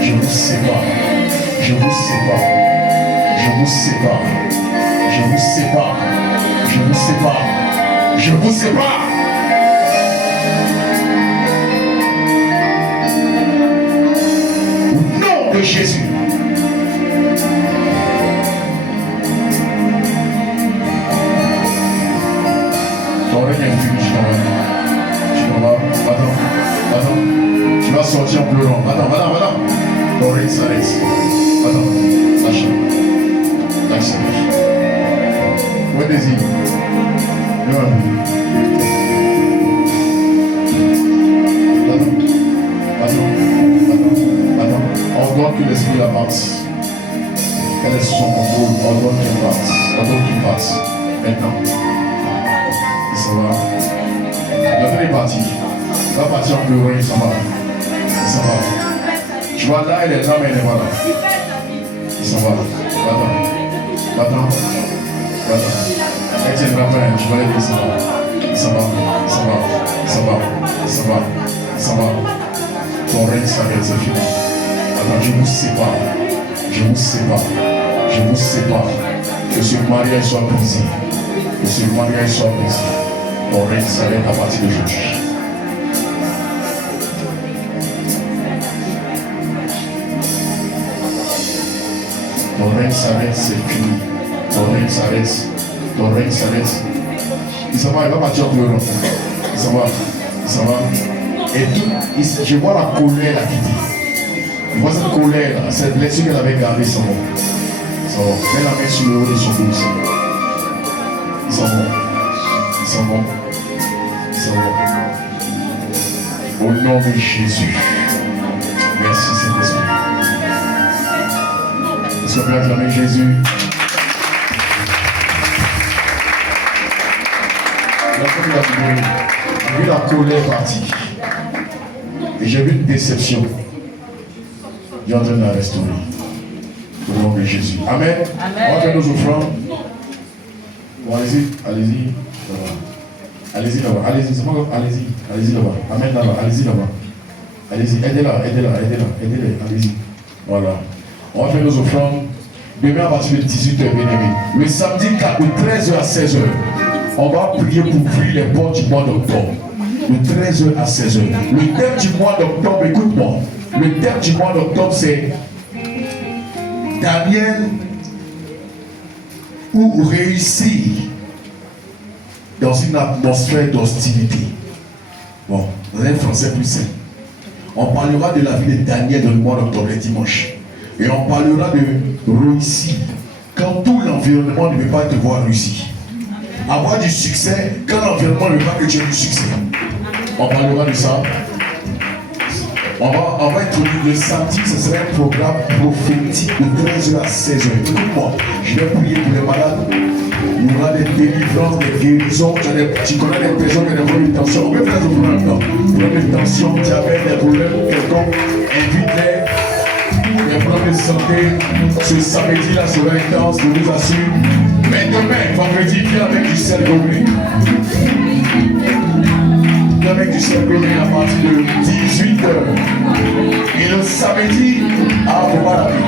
Je vous sépare. Je vous sépare. Je vous sépare, je vous sépare, je vous sépare, je vous sépare. Au nom de Jésus. Ton règne est fini, je t'en vas. Attends. Tu vas sortir en pleurant. Attends. Ton règne s'arrête. Attends, lâche. Où est désir? Attends. Ordonne que l'esprit la passe. Elle est sous son contrôle. Ordonne qu'il passe. Maintenant. Il s'en va. L'autre est parti. Il va partir en pleurant, il s'en va. Tu vois là, elle est là, mais elle n'est pas là. Il s'en va. Attends. Elle tient la main, je vais l'aider, ça va. Ton règne s'arrête, c'est fini. Attends, je vous sépare. Que ce mariage soit brisé. Ton règne s'arrête à partir d'aujourd'hui. Ton règne s'arrête, c'est fini. Ton règne s'arrête. Il s'en va, il va partir en pleurant. Il s'en va. Et tout, je vois la colère à quitter. Je vois cette colère, cette blessure qu'elle avait gardée, s'en va. Mets la main sur le haut de son dos. Ils s'en vont. Au nom de Jésus. Merci Saint-Esprit. Est-ce qu'on peut acclamer Jésus? J'ai vu la colère partir. Et j'ai vu une déception. Dieu est en train de la restaurer. Au nom de Jésus. Amen. On va faire nos offrandes. Bon, allez-y. Allez-y là-bas. Allez-y là-bas. Amen là-bas. Allez-y là-bas. Allez-y. Aidez-la. Allez-y. Voilà. On va faire nos offrandes. Demain à partir de 18h, bien aimé. Le samedi de 13h à 16h. On va prier pour ouvrir les portes du mois d'octobre. De 13h à 16h. Le thème du mois d'octobre, écoute-moi. Le thème du mois d'octobre, c'est Daniel ou réussir dans une atmosphère d'hostilité. Bon, dans un français plus simple. On parlera de la vie de Daniel dans le mois d'octobre, le dimanche. Et on parlera de réussir quand tout l'environnement ne veut pas te voir réussir. avoir du succès quand l'environnement ne veut pas que tu aies du succès. On parlera de ça. On va introduire le samedi, ce serait un programme prophétique de 13h à 16h. Écoute-moi, je vais prier pour les malades. Il y aura des délivrances, des guérisons. Tu connais des personnes qui ont des problèmes de tension. On peut faire des problèmes maintenant. Problèmes de tension, diabète, des problèmes quelconques. Invite-les. Des problèmes de santé. Ce samedi-là sera intense, je vous assure. Mais demain, vendredi, viens avec du sel gommé. Viens avec du sel gommé à partir de 18h. Et le samedi, à voir la vie.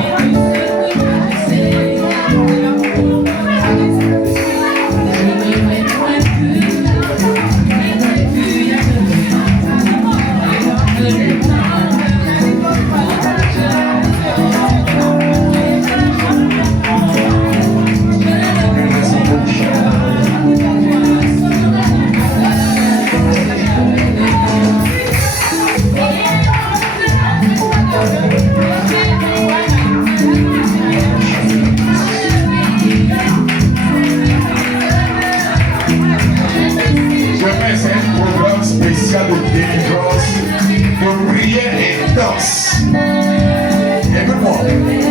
Écoute-moi,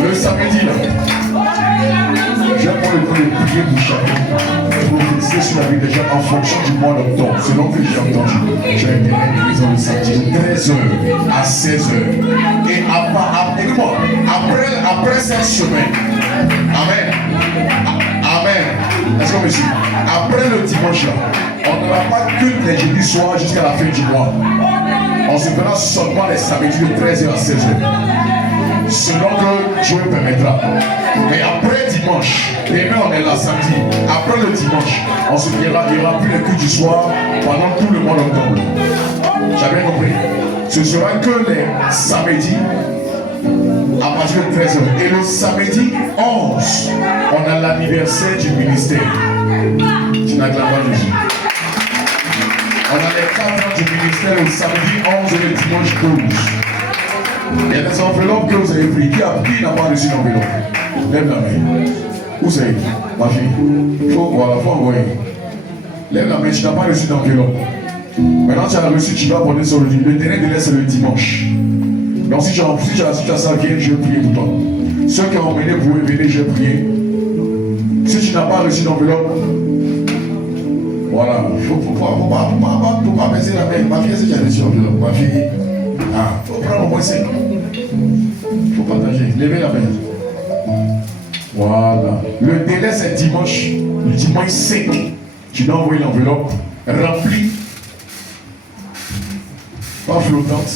le samedi là, je vais prendre le temps de prier pour chacun, pour fixer sur la vie des gens en fonction du mois d'octobre, selon que j'ai entendu. J'ai été à le samedi de 13h à 16h. Et écoute-moi, après cette semaine, Amen. Amen. Est-ce qu'on me suit? Après le dimanche là, on n'aura pas que les jeudis soirs jusqu'à la fin du mois. On se verra seulement les samedis de 13h à 16h. Selon que Dieu permettra. Mais après dimanche, demain on est là samedi. Après le dimanche, on se verra, il n'y aura plus les cultes du soir pendant tout le mois d'octobre. J'ai bien compris. Ce sera que les samedis à partir de 13h. Et le samedi 11, on a l'anniversaire du ministère. Tu n'acclames pas Jésus. On a les 4 ans du ministère le samedi 11 et le dimanche 12. Il y a des enveloppes que vous avez pris. Qui n'a pas reçu d'enveloppe? Lève la main. Où c'est? Ma fille. Voilà, faut envoyer. Lève la main, tu n'as pas reçu d'enveloppe. Maintenant tu as reçu, tu vas abonner sur le dernier délai, c'est le dimanche. Donc si tu as ça, viens, je vais prier pour toi. Ceux qui ont emmené, vous pouvez venir, je vais prier. Si tu n'as pas reçu d'enveloppe, voilà, il ne faut pas baisser la main. Ma fille, c'est déjà reçu d'enveloppe. Ma fille, il faut prendre au moins 5. Il faut partager. Levez la main. Voilà. Le délai, c'est dimanche. Le dimanche 5. Tu dois envoyer l'enveloppe remplie. Pas flottante.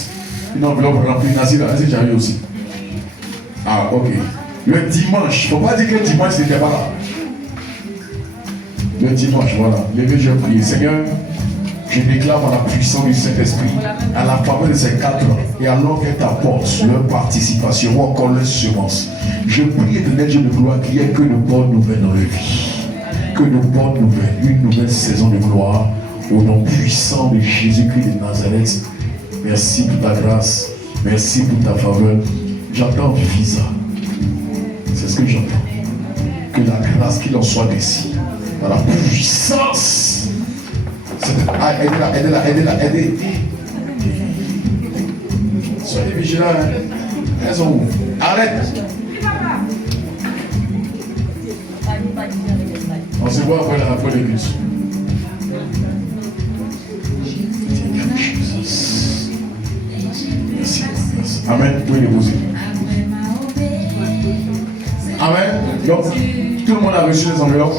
Une enveloppe remplie. Nazir, j'arrive aussi. Ah, ok. Le dimanche. Il ne faut pas dire que le dimanche, c'était pas là. Le dimanche, voilà. Levez, je prie. Seigneur, je déclare par la puissance du Saint-Esprit, à la faveur de ces 4 ans, et alors qu'elle t'apporte leur participation ou encore leur semence. Je prie, éternel Dieu de gloire, qu'il y ait que de bonnes nouvelles dans leur vie. Que de bonnes nouvelles, une nouvelle saison de gloire, au nom puissant de Jésus-Christ de Nazareth. Merci pour ta grâce, merci pour ta faveur. J'entends visa. C'est ce que j'entends. Que la grâce qu'il en soit d'ici, par la puissance. Aidez-la. Soyez vigilants. Elles sont où? Arrête. On se voit après les buts. Merci. Amen. Vous pouvez déposer. Amen. Donc, tout le monde a reçu les enveloppes.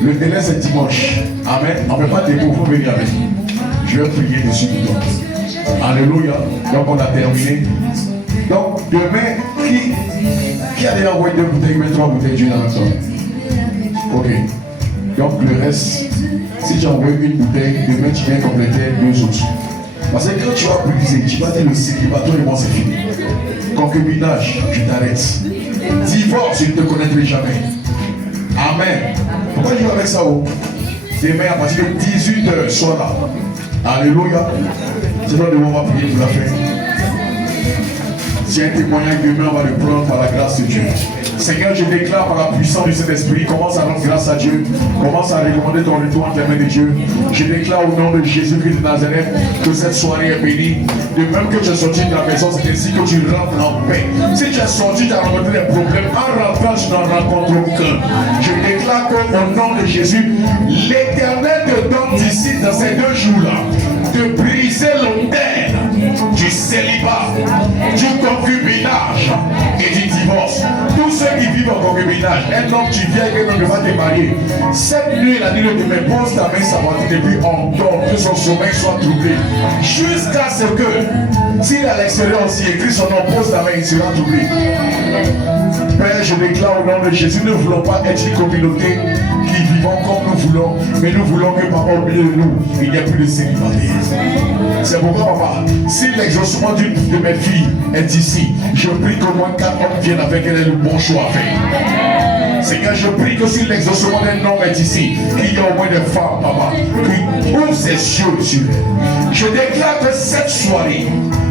Le délai c'est dimanche. Amen. On ne peut pas déposer, il faut venir avec. Je vais prier dessus pour toi. Alléluia. Donc on a terminé. Donc demain, qui a déjà envoyé 2 bouteilles, mais 3 bouteilles d'huile en même temps? Ok. Donc le reste, si tu as envoyé une bouteille, demain tu viens compléter 2 autres. Parce que quand tu vas briser, tu vas dire le célibataire et moi c'est fini. Concubinage, je t'arrête. Divorce, je ne te connaîtrai jamais. Amen. Pourquoi je joue avec ça? Demain à partir de 18h, sois là. Alléluia. C'est là où on va prier pour la fin. Si un témoignage demain, on va le prendre par la grâce de Dieu. Seigneur, je déclare par la puissance du Saint-Esprit, commence à rendre grâce à Dieu, commence à recommander ton retour entre les mains de Dieu. Je déclare au nom de Jésus-Christ de Nazareth que cette soirée est bénie. De même que tu es sorti de la maison, c'est ainsi que tu rentres en paix. Si tu es sorti, tu as rencontré des problèmes. En rentrant, tu n'en rencontres aucun. Je déclare qu'au nom de Jésus, l'Éternel te donne d'ici, dans ces 2 jours-là, de briser l'autel du célibat, du concubinage et du divorce. Tous ceux qui vivent en concubinage, un homme qui vient et un homme ne va te marier. Cette nuit, la nuit de demain, pose ta main sa partie et puis on dort, que son sommeil soit troublé. Jusqu'à ce que, s'il est à l'extérieur aussi, écrit son nom, pose ta main, il sera troublé. Père, je déclare au nom de Jésus, nous ne voulons pas être une communauté qui vivons comme nous voulons, mais nous voulons que papa, au milieu de nous, il n'y a plus de célibataire. C'est pourquoi, papa, si l'exaucement d'une de mes filles est ici, je prie qu'au moins 4 hommes viennent avec elle le bon choix à faire. Seigneur, je prie que si l'exaucement d'un homme est ici, qu'il y a au moins des femmes, papa, qui ouvrent ses yeux sur elle. Je déclare que cette soirée,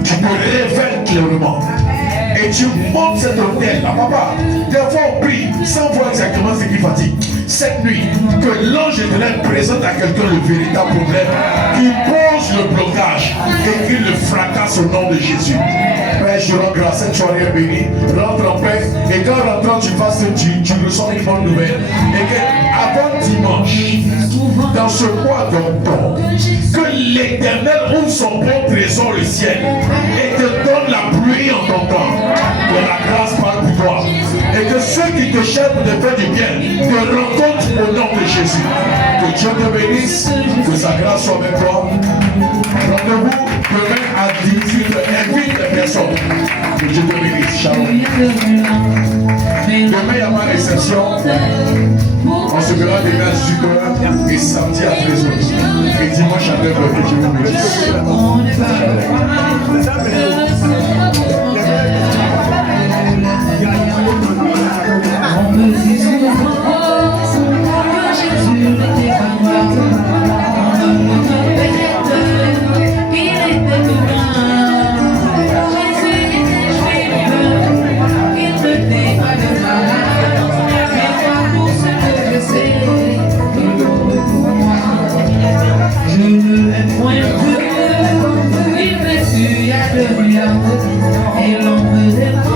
tu te révèles clairement. Et tu montes cet hôtel là, papa. Des fois on prie sans voir exactement ce qui fatigue. Cette nuit, que l'ange éternel présente à quelqu'un le véritable problème, qui pose le blocage et qu'il le fracasse au nom de Jésus. Père, je rends grâce, cette soirée est bénie. Rentre en paix. Et quand rentrant, tu ressens une bonne nouvelle. Et qu'avant dimanche, dans ce mois d'octobre, que l'Éternel ouvre son bon trésor le ciel et te donne la pluie en ton temps. Que la grâce parle pour toi. Et que ceux qui te cherchent pour te faire du bien te rencontrent au nom de Jésus. Que Dieu te bénisse, que sa grâce soit avec toi. Rendez-vous demain à 18h. Invite les personnes. Que Dieu te bénisse. Shalom. Demain, il n'y a pas réception. On se verra demain à 18h et samedi à 13h. Et dimanche à 9h. Que Dieu vous bénisse. On me dit souvent que Jésus n'était pas moi. On me répète qu'il était loin. Jésus était juif, il ne t'est pas de mal. Mais moi, pour ce que je sais, il est pour moi. Je ne l'aime point plus, il me suit à demi-heure et l'on me demande.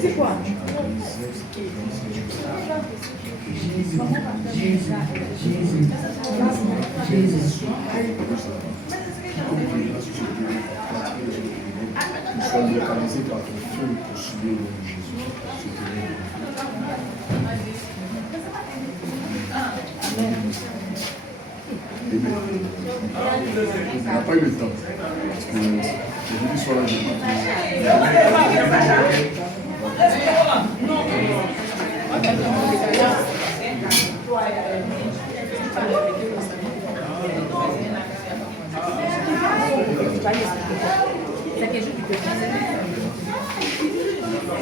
C'est quoi? Il faut localiser par ton feu pour subir le nom de Jésus. Il n'a pas eu le temps. Parce que Jésus soit là.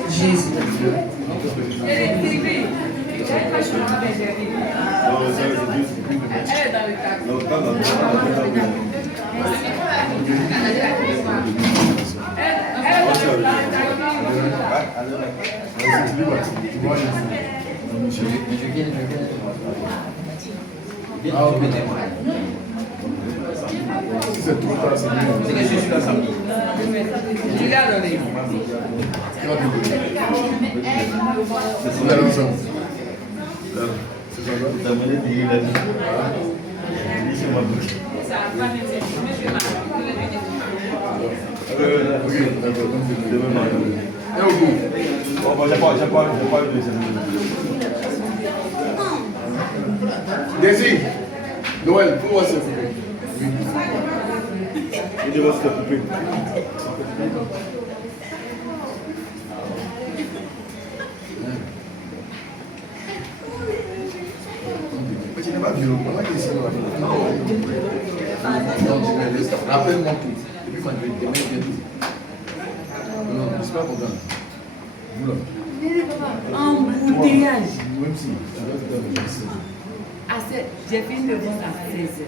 Jésus. Si c'est trop tard, c'est mieux. C'est que je suis là samedi. Tu gardes le livre. On est ensemble. C'est ça, là? T'as mené des îles là-dessus. C'est ma bouche. Ok, d'accord. Donc, c'est Demain matin. Et au bout. Bon, j'ai pas eu de cette. Désir. Noël, pour moi, c'est Il devrait se couper. Mais tu n'es pas violent. Comment tu es non, rappelle-moi tout. Et puis quand je vais te mettre bien tout. Non, je ne suis pas content. Vous là. Embouteillage. Même si, tu dois te faire le J'ai fini de vendre à 16h.